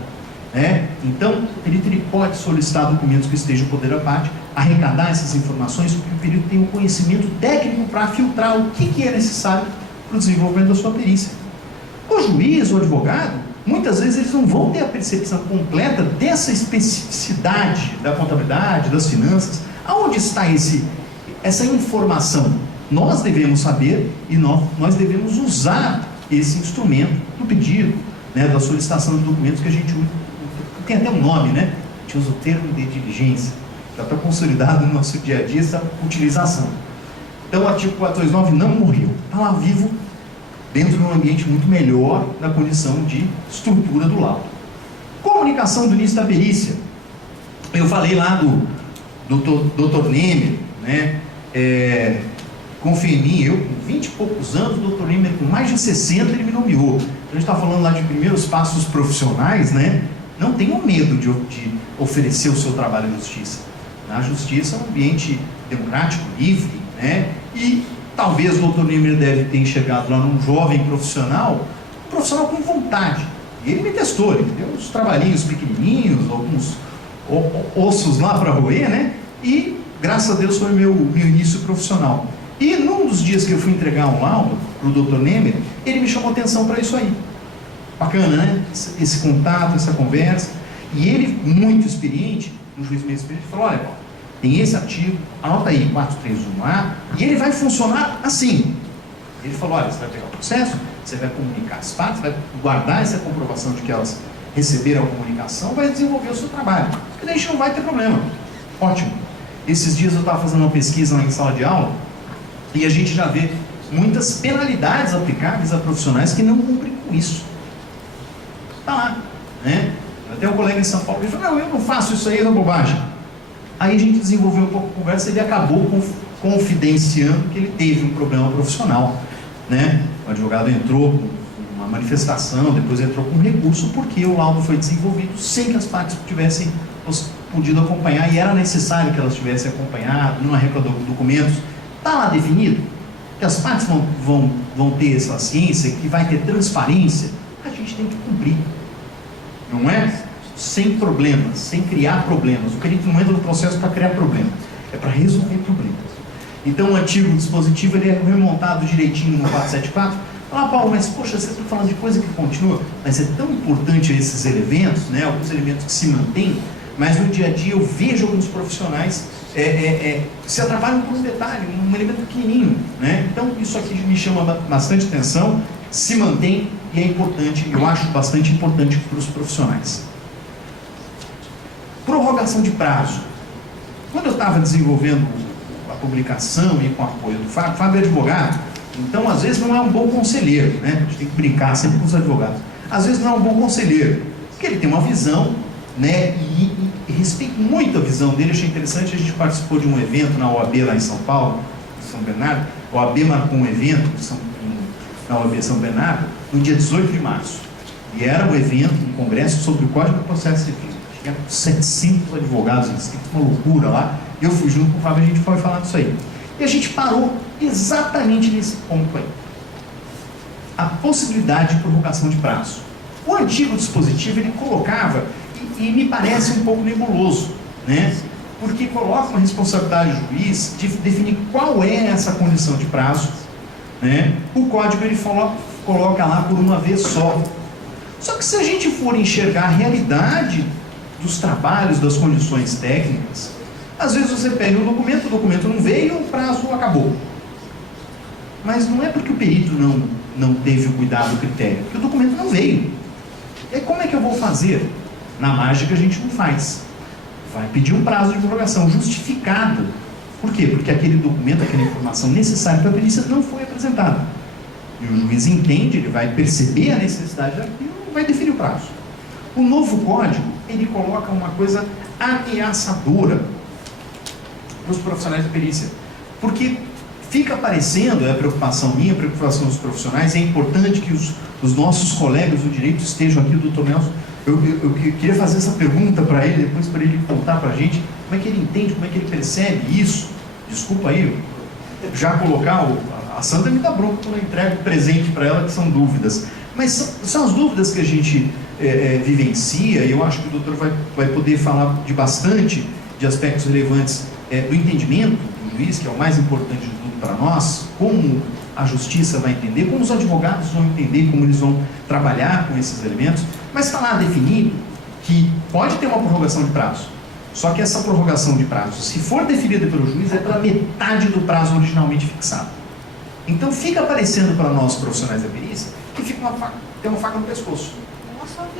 né? Então o perito ele pode solicitar documentos que estejam poder à parte, arrecadar essas informações, porque o perito tem um conhecimento técnico para filtrar o que é necessário para o desenvolvimento da sua perícia. O juiz, o advogado, muitas vezes eles não vão ter a percepção completa dessa especificidade da contabilidade, das finanças. Aonde está essa informação? Nós devemos saber e nós devemos usar esse instrumento do pedido, né, da solicitação de documentos, que a gente usa, tem até um nome, né? A gente usa o termo de diligência, já está consolidado no nosso dia a dia essa utilização. Então o artigo 429 não morreu, está lá vivo, dentro de um ambiente muito melhor na condição de estrutura do laudo. Comunicação do início da perícia. Eu falei lá do Dr. Nemer, né? Confia em mim, eu com 20 e poucos anos, o Dr. Nemer com mais de 60, ele me nomeou. Então, a gente está falando lá de primeiros passos profissionais, né? Não tenham medo de oferecer o seu trabalho à justiça. A justiça é um ambiente democrático, livre, né? E talvez o Dr. Nemer deve ter enxergado lá num jovem profissional, um profissional com vontade. E ele me testou, ele deu uns trabalhinhos pequenininhos, alguns ossos lá para roer, né? E graças a Deus foi meu início profissional. E num dos dias que eu fui entregar um laudo para o Dr. Nemer, ele me chamou atenção para isso aí. Bacana, né? Esse contato, essa conversa. E ele, muito experiente, um juiz meio experiente, falou: olha, tem esse artigo, anota aí, 431A, e ele vai funcionar assim. Ele falou: olha, você vai pegar o processo, você vai comunicar as partes, vai guardar essa comprovação de que elas receberam a comunicação, vai desenvolver o seu trabalho. Porque daí a gente não vai ter problema. Ótimo. Esses dias eu estava fazendo uma pesquisa em sala de aula, e a gente já vê muitas penalidades aplicáveis a profissionais que não cumprem com isso. Está lá, né? Até um colega em São Paulo ele falou: não, eu não faço isso aí, é uma bobagem. Aí a gente desenvolveu um pouco de conversa e ele acabou confidenciando que ele teve um problema profissional, né? O advogado entrou com uma manifestação, depois entrou com um recurso, porque o laudo foi desenvolvido sem que as partes tivessem podido acompanhar, e era necessário que elas tivessem acompanhado, não arrecadou documentos. Está lá definido que as partes vão ter essa ciência, que vai ter transparência. A gente tem que cumprir, não é? Sem problemas, sem criar problemas. O perito não entra no processo para criar problemas, é para resolver problemas. Então o antigo dispositivo ele é remontado direitinho no 474. Ah, Paulo, mas poxa, você está falando de coisa que continua, mas é tão importante esses elementos, né? Alguns elementos que se mantêm, mas no dia a dia eu vejo alguns profissionais se atrapalham por um detalhe, um elemento pequenininho, né? Então isso aqui me chama bastante atenção, se mantém e é importante, eu acho bastante importante para os profissionais. Prorrogação de prazo. Quando eu estava desenvolvendo a publicação e com o apoio do Fábio é advogado, então às vezes não é um bom conselheiro, né? A gente tem que brincar sempre com os advogados. Às vezes não é um bom conselheiro, porque ele tem uma visão, né? E respeito muito a visão dele. Achei interessante, a gente participou de um evento na OAB lá em São Paulo, em São Bernardo. A OAB marcou um evento na OAB São Bernardo no dia 18 de março. E era um evento, um congresso sobre o Código de Processo Civil. Tinha 700 advogados inscritos, uma loucura lá. Eu fui junto com o Fábio, a gente foi falar disso aí. E a gente parou exatamente nesse ponto aí. A possibilidade de prorrogação de prazo. O antigo dispositivo, ele colocava, e me parece um pouco nebuloso, né? Porque coloca uma responsabilidade do juiz de definir qual é essa condição de prazo, né? O código ele coloca lá por uma vez só. Só que se a gente for enxergar a realidade dos trabalhos, das condições técnicas, às vezes você pega o documento não veio, o prazo acabou. Mas não é porque o perito não teve o cuidado do critério, porque o documento não veio. E aí como é que eu vou fazer? Na mágica a gente não faz. Vai pedir um prazo de prorrogação justificado. Por quê? Porque aquele documento, aquela informação necessária para a perícia não foi apresentada. E o juiz entende, ele vai perceber a necessidade daquilo e vai definir o prazo. O novo código, ele coloca uma coisa ameaçadora para os profissionais da perícia. Porque fica parecendo, é a preocupação minha, a preocupação dos profissionais, é importante que os nossos colegas do direito estejam aqui, o doutor Nelson. Eu queria fazer essa pergunta para ele, depois para ele contar para a gente como é que ele entende, como é que ele percebe isso. Desculpa aí, já colocar, a Sandra me dá bronca quando eu entrego presente para ela, que são dúvidas. Mas são as dúvidas que a gente vivencia, e eu acho que o doutor vai poder falar de bastante de aspectos relevantes do entendimento do juiz, que é o mais importante de tudo para nós, como a justiça vai entender, como os advogados vão entender, como eles vão trabalhar com esses elementos. Mas está lá definido que pode ter uma prorrogação de prazo. Só que essa prorrogação de prazo, se for definida pelo juiz, é pela metade do prazo originalmente fixado. Então fica aparecendo para nós profissionais da perícia que tem uma faca no pescoço.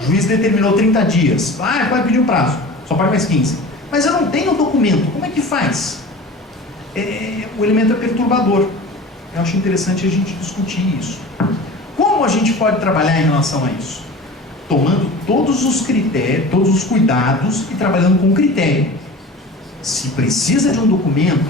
O juiz determinou 30 dias. Vai pedir um prazo, só pode mais 15. Mas eu não tenho o documento, como é que faz? O elemento é perturbador. Eu acho interessante a gente discutir isso. Como a gente pode trabalhar em relação a isso? Tomando todos os critérios, todos os cuidados e trabalhando com critério. Se precisa de um documento,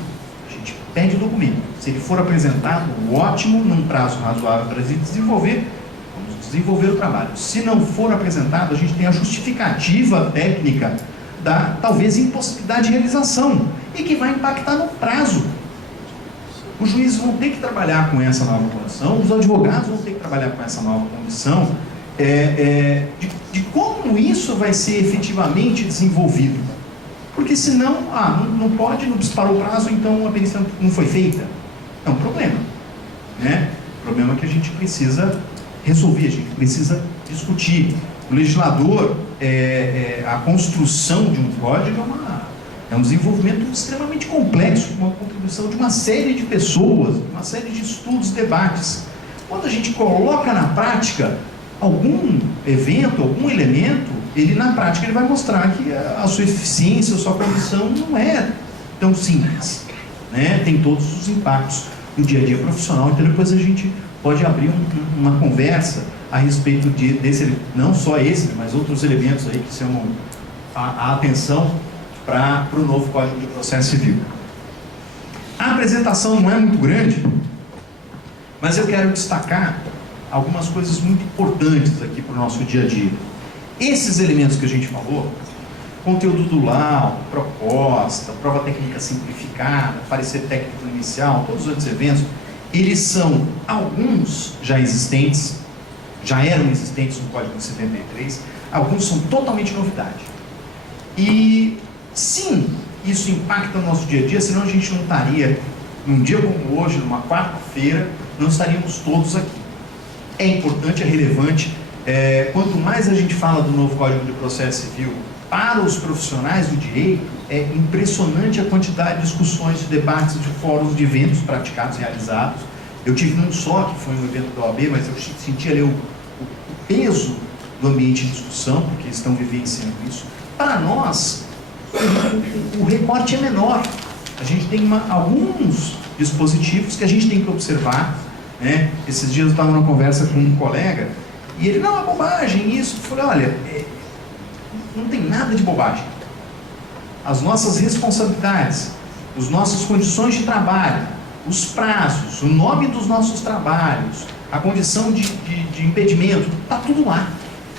a gente pede o documento. Se ele for apresentado, ótimo, num prazo razoável para desenvolver, vamos desenvolver o trabalho. Se não for apresentado, a gente tem a justificativa técnica da talvez impossibilidade de realização e que vai impactar no prazo. Os juízes vão ter que trabalhar com essa nova condição, os advogados vão ter que trabalhar com essa nova condição, de como isso vai ser efetivamente desenvolvido. Porque senão, não pode, não parou o prazo, então a perícia não foi feita. É um problema, né? O problema é que a gente precisa resolver, a gente precisa discutir. O legislador, a construção de um código é um desenvolvimento extremamente complexo, uma contribuição de uma série de pessoas, uma série de estudos, debates. Quando a gente coloca na prática algum evento, algum elemento, na prática ele vai mostrar que a sua eficiência, a sua condição não é tão simples, né? Tem todos os impactos no dia a dia profissional. Então depois a gente pode abrir uma conversa a respeito desse, não só esse, mas outros elementos aí que chamam a atenção para o novo Código de Processo Civil. A apresentação não é muito grande, mas eu quero destacar algumas coisas muito importantes aqui para o nosso dia a dia. Esses elementos que a gente falou, conteúdo do laudo, proposta, prova técnica simplificada, parecer técnico inicial, todos os outros eventos, eles são, alguns já existentes, já eram existentes no Código de 73, alguns são totalmente novidade. E sim, isso impacta o nosso dia a dia, senão a gente não estaria, num dia como hoje, numa quarta-feira, não estaríamos todos aqui. É importante, é relevante. Quanto mais a gente fala do novo Código de Processo Civil para os profissionais do direito, é impressionante a quantidade de discussões, de debates, de fóruns, de eventos praticados, realizados. Eu tive um só, que foi um evento da OAB, mas eu senti ali o peso do ambiente de discussão, porque eles estão vivenciando isso. Para nós, o recorte é menor. A gente tem alguns dispositivos que a gente tem que observar, né? Esses dias eu estava numa conversa com um colega e ele, não, é bobagem isso. Eu falei, olha, não tem nada de bobagem. As nossas responsabilidades, as nossas condições de trabalho, os prazos, o nome dos nossos trabalhos, a condição de impedimento, está tudo lá.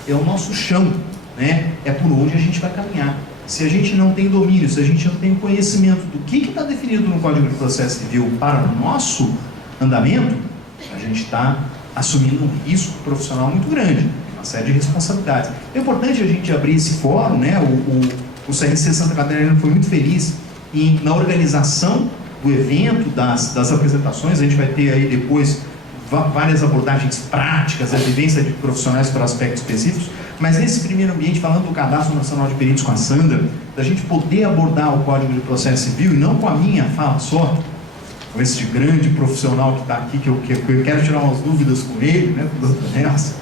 É o nosso chão, né? É por onde a gente vai caminhar. Se a gente não tem domínio, se a gente não tem conhecimento do que está definido no Código de Processo Civil para o nosso andamento, a gente está assumindo um risco profissional muito grande, uma série de responsabilidades. É importante a gente abrir esse fórum, né? O CRC Santa Catarina foi muito feliz na organização do evento, das apresentações. A gente vai ter aí depois várias abordagens práticas, a vivência de profissionais para aspectos específicos, mas nesse primeiro ambiente, falando do Cadastro Nacional de Peritos com a Sandra, da gente poder abordar o Código de Processo Civil, e não com a minha fala só, com esse grande profissional que está aqui, que eu quero tirar umas dúvidas com ele, né, com o Dr. Nelson,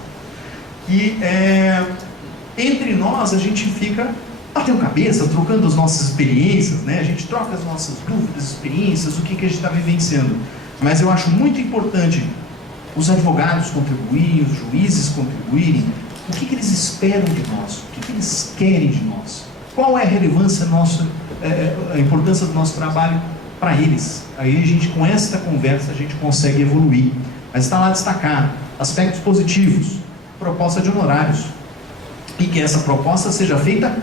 e entre nós a gente fica batendo cabeça, trocando as nossas experiências, né? A gente troca as nossas dúvidas, experiências, o que a gente está vivenciando. Mas eu acho muito importante os advogados contribuírem, os juízes contribuírem. O que eles esperam de nós? O que eles querem de nós? Qual é a relevância nossa, a importância do nosso trabalho para eles? Aí a gente, com esta conversa, a gente consegue evoluir. Mas está lá destacado aspectos positivos, proposta de honorários, e que essa proposta seja feita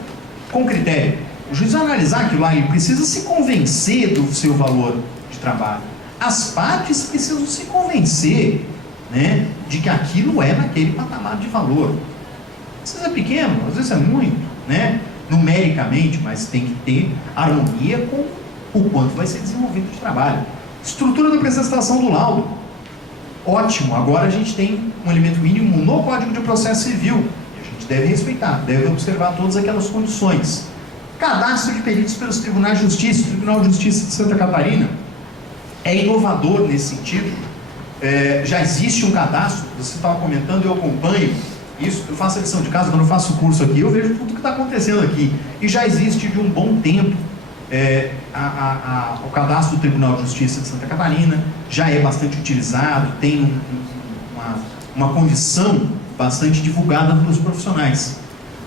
com critério. O juiz vai analisar aquilo lá, ele precisa se convencer do seu valor de trabalho. As partes precisam se convencer, né, de que aquilo é naquele patamar de valor. Às vezes é pequeno, às vezes é muito, né, numericamente, mas tem que ter harmonia com o quanto vai ser desenvolvido de trabalho. Estrutura da prestação do laudo. Ótimo, agora a gente tem um elemento mínimo no Código de Processo Civil. Deve respeitar, deve observar todas aquelas condições. Cadastro de peritos pelos tribunais de justiça. O Tribunal de Justiça de Santa Catarina é inovador nesse sentido. Já existe um cadastro, você estava comentando, eu acompanho isso, eu faço a lição de casa, quando eu faço o curso aqui, eu vejo tudo que está acontecendo aqui. E já existe de um bom tempo o cadastro do Tribunal de Justiça de Santa Catarina, já é bastante utilizado, tem uma condição bastante divulgada pelos profissionais.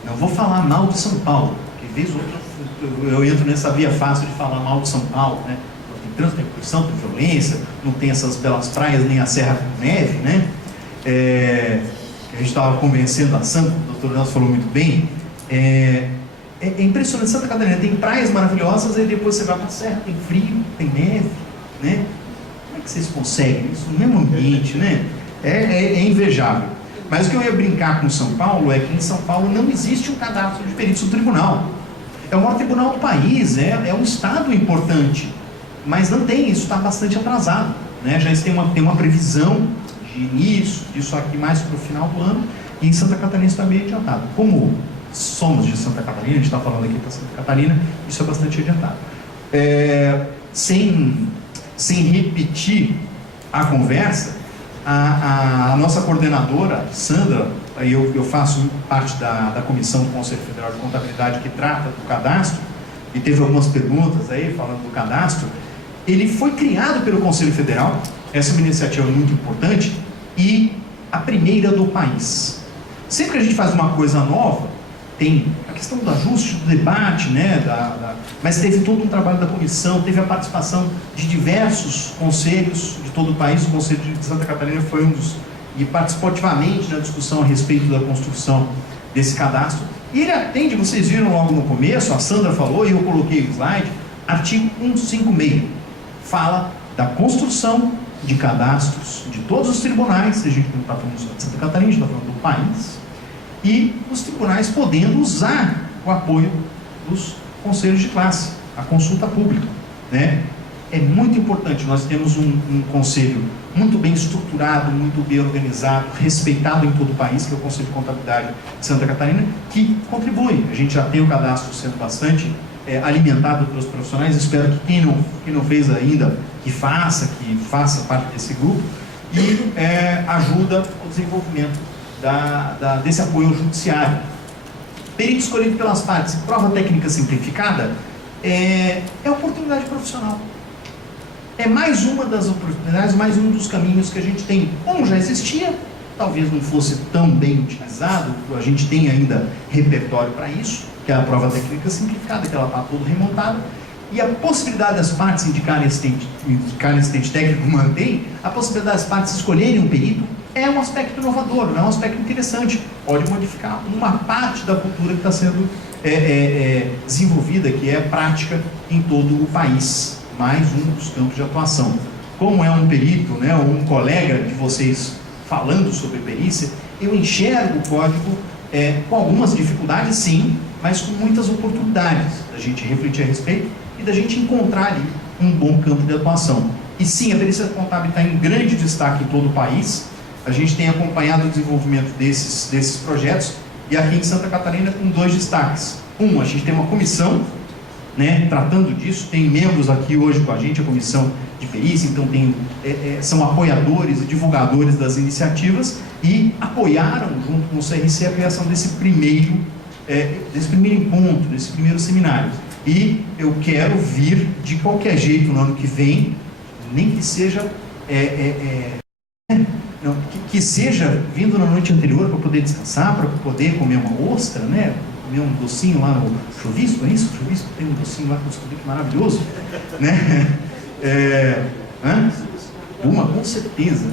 Não vou falar mal de São Paulo, porque vez ou outra eu entro nessa via fácil de falar mal de São Paulo, né? Tem trânsito, tem poluição, tem violência, não tem essas belas praias nem a serra com neve, né? A gente estava convencendo a Santa, o Dr. Nelson falou muito bem. É impressionante, Santa Catarina tem praias maravilhosas, e depois você vai para a serra, tem frio, tem neve, né? Como é que vocês conseguem isso no mesmo ambiente, né? É invejável. Mas o que eu ia brincar com São Paulo é que em São Paulo não existe um cadastro de peritos do tribunal. É o maior tribunal do país, é um estado importante, mas não tem, isso está bastante atrasado, né? Já tem uma previsão de início disso aqui mais para o final do ano, e em Santa Catarina está meio adiantado. Como somos de Santa Catarina, a gente está falando aqui para Santa Catarina, isso é bastante adiantado. Sem repetir a conversa, a nossa coordenadora, Sandra, eu faço parte da comissão do Conselho Federal de Contabilidade que trata do cadastro, e teve algumas perguntas aí falando do cadastro. Ele foi criado pelo Conselho Federal, essa é uma iniciativa muito importante, e a primeira do país. Sempre que a gente faz uma coisa nova, tem a questão do ajuste, do debate, né, mas teve todo um trabalho da comissão, teve a participação de diversos conselhos de todo o país. O Conselho de Santa Catarina foi um dos, e participou ativamente na discussão a respeito da construção desse cadastro. E ele atende, vocês viram logo no começo, a Sandra falou e eu coloquei o slide, artigo 156, fala da construção de cadastros de todos os tribunais, a gente não está falando só de Santa Catarina, a gente está falando do país, e os tribunais podendo usar o apoio dos conselhos de classe, a consulta pública, né? É muito importante, nós temos um conselho muito bem estruturado, muito bem organizado, respeitado em todo o país, que é o Conselho de Contabilidade de Santa Catarina, que contribui. A gente já tem o cadastro sendo bastante alimentado pelos profissionais. Espero que quem não fez ainda, que faça parte desse grupo, e ajuda o desenvolvimento desse apoio ao judiciário. Perito escolhido pelas partes, prova técnica simplificada, é oportunidade profissional. É mais uma das oportunidades, mais um dos caminhos que a gente tem. Como já existia, talvez não fosse tão bem utilizado, a gente tem ainda repertório para isso, que é a prova técnica simplificada, que ela está toda remontada, e a possibilidade das partes indicarem assistente técnico mantém, a possibilidade das partes escolherem um perito é um aspecto inovador, é um aspecto interessante, pode modificar uma parte da cultura que está sendo desenvolvida, que é prática em todo o país. Mais um dos campos de atuação. Como é um perito, né, ou um colega de vocês falando sobre perícia, eu enxergo o código com algumas dificuldades, sim, mas com muitas oportunidades da gente refletir a respeito e da gente encontrar ali um bom campo de atuação. E sim, a perícia contábil está em grande destaque em todo o país. A gente tem acompanhado o desenvolvimento desses projetos, e aqui em Santa Catarina com 2 destaques. A gente tem uma comissão, né, tratando disso, tem membros aqui hoje com a gente, a comissão de perícia, então são apoiadores e divulgadores das iniciativas, e apoiaram junto com o CRC a criação desse primeiro encontro, desse primeiro seminário. E eu quero vir de qualquer jeito no ano que vem, nem que seja que seja vindo na noite anterior para poder descansar, para poder comer uma ostra, né? Comer um docinho lá no chuvisco, é isso? O chuvisco tem um docinho lá que é maravilhoso, né? Com certeza.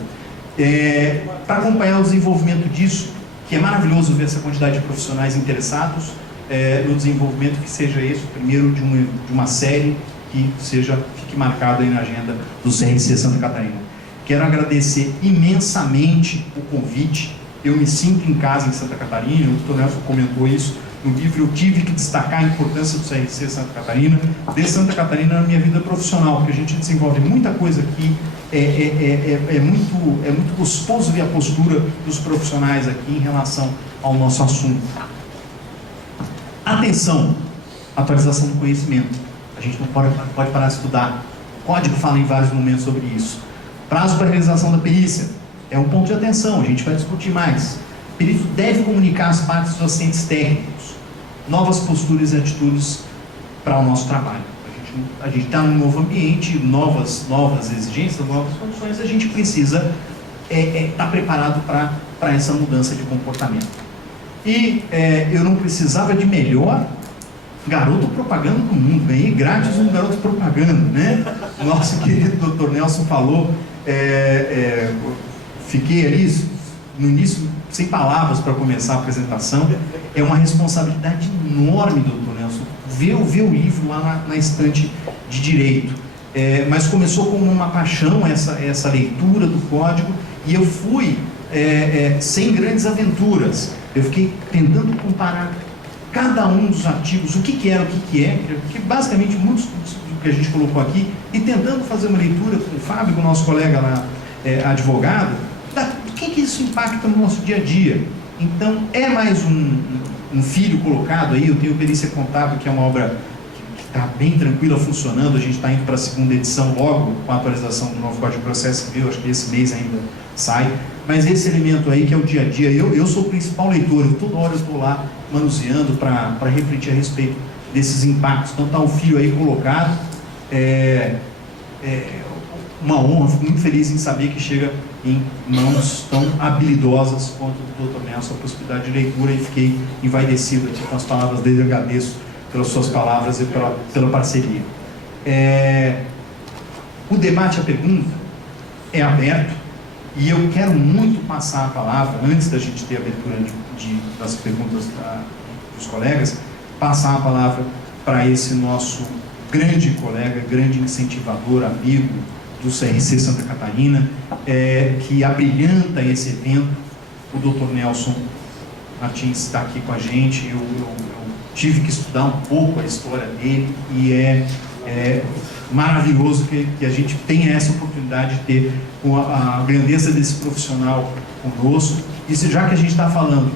Para acompanhar o desenvolvimento disso, que é maravilhoso ver essa quantidade de profissionais interessados no desenvolvimento, que seja esse o primeiro de uma série que fique marcado aí na agenda do CRC Santa Catarina. Quero agradecer imensamente o convite. Eu me sinto em casa em Santa Catarina, o doutor Nelson comentou isso no livro. Eu tive que destacar a importância do CRC Santa Catarina, de Santa Catarina na minha vida profissional, porque a gente desenvolve muita coisa aqui. É muito gostoso ver a postura dos profissionais aqui em relação ao nosso assunto. Atenção, atualização do conhecimento. A gente não pode parar de estudar. O código fala em vários momentos sobre isso. Prazo para a realização da perícia é um ponto de atenção, a gente vai discutir mais. O perito deve comunicar às partes dos assistentes técnicos novas posturas e atitudes para o nosso trabalho. A gente está num novo ambiente, novas exigências, novas condições, a gente precisa estar preparado para essa mudança de comportamento. E eu não precisava de melhor garoto propaganda do mundo, ganhei grátis um garoto propaganda, né? O nosso querido Dr. Nelson falou, fiquei ali no início sem palavras para começar a apresentação. É uma responsabilidade enorme, Dr. Nelson, ver o livro lá na estante de direito, mas começou como uma paixão essa leitura do código, e eu fui sem grandes aventuras. Eu fiquei tentando comparar cada um dos artigos, o que era, o que é, porque basicamente muitos do que a gente colocou aqui, e tentando fazer uma leitura com o Fábio, com o nosso colega lá, advogado, do que isso impacta no nosso dia a dia. Então, é mais um filho colocado aí. Eu tenho Perícia Contábil, que é uma obra que está bem tranquila, funcionando. A gente está indo para a segunda edição logo, com a atualização do novo Código de Processo Civil. Acho que esse mês ainda sai. Mas esse elemento aí, que é o dia a dia, eu sou o principal leitor. Toda hora eu estou lá manuseando para refletir a respeito desses impactos. Então, está o filho aí colocado. Uma honra, fico muito feliz em saber que chega em mãos tão habilidosas quanto do Dr. Nelson, a possibilidade de leitura, e fiquei envaidecido aqui com as palavras dele. Agradeço pelas suas palavras e pela parceria. O debate, a pergunta, é aberto, e eu quero muito passar a palavra, antes da gente ter a abertura das perguntas dos colegas, passar a palavra para esse nosso grande colega, grande incentivador, amigo do CRC Santa Catarina, que abrilhanta esse evento. O Dr. Nelson Martins está aqui com a gente. Eu tive que estudar um pouco a história dele, e é maravilhoso que a gente tenha essa oportunidade de ter a grandeza desse profissional conosco. E já que a gente está falando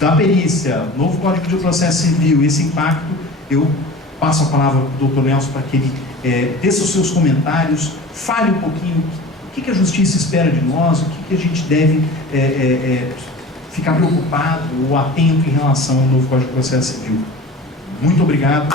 da perícia, novo Código de Processo Civil, esse impacto, eu passo a palavra para o Dr. Nelson para que ele desça os seus comentários, fale um pouquinho o que a justiça espera de nós, o que a gente deve ficar preocupado ou atento em relação ao novo Código de Processo Civil. Muito obrigado.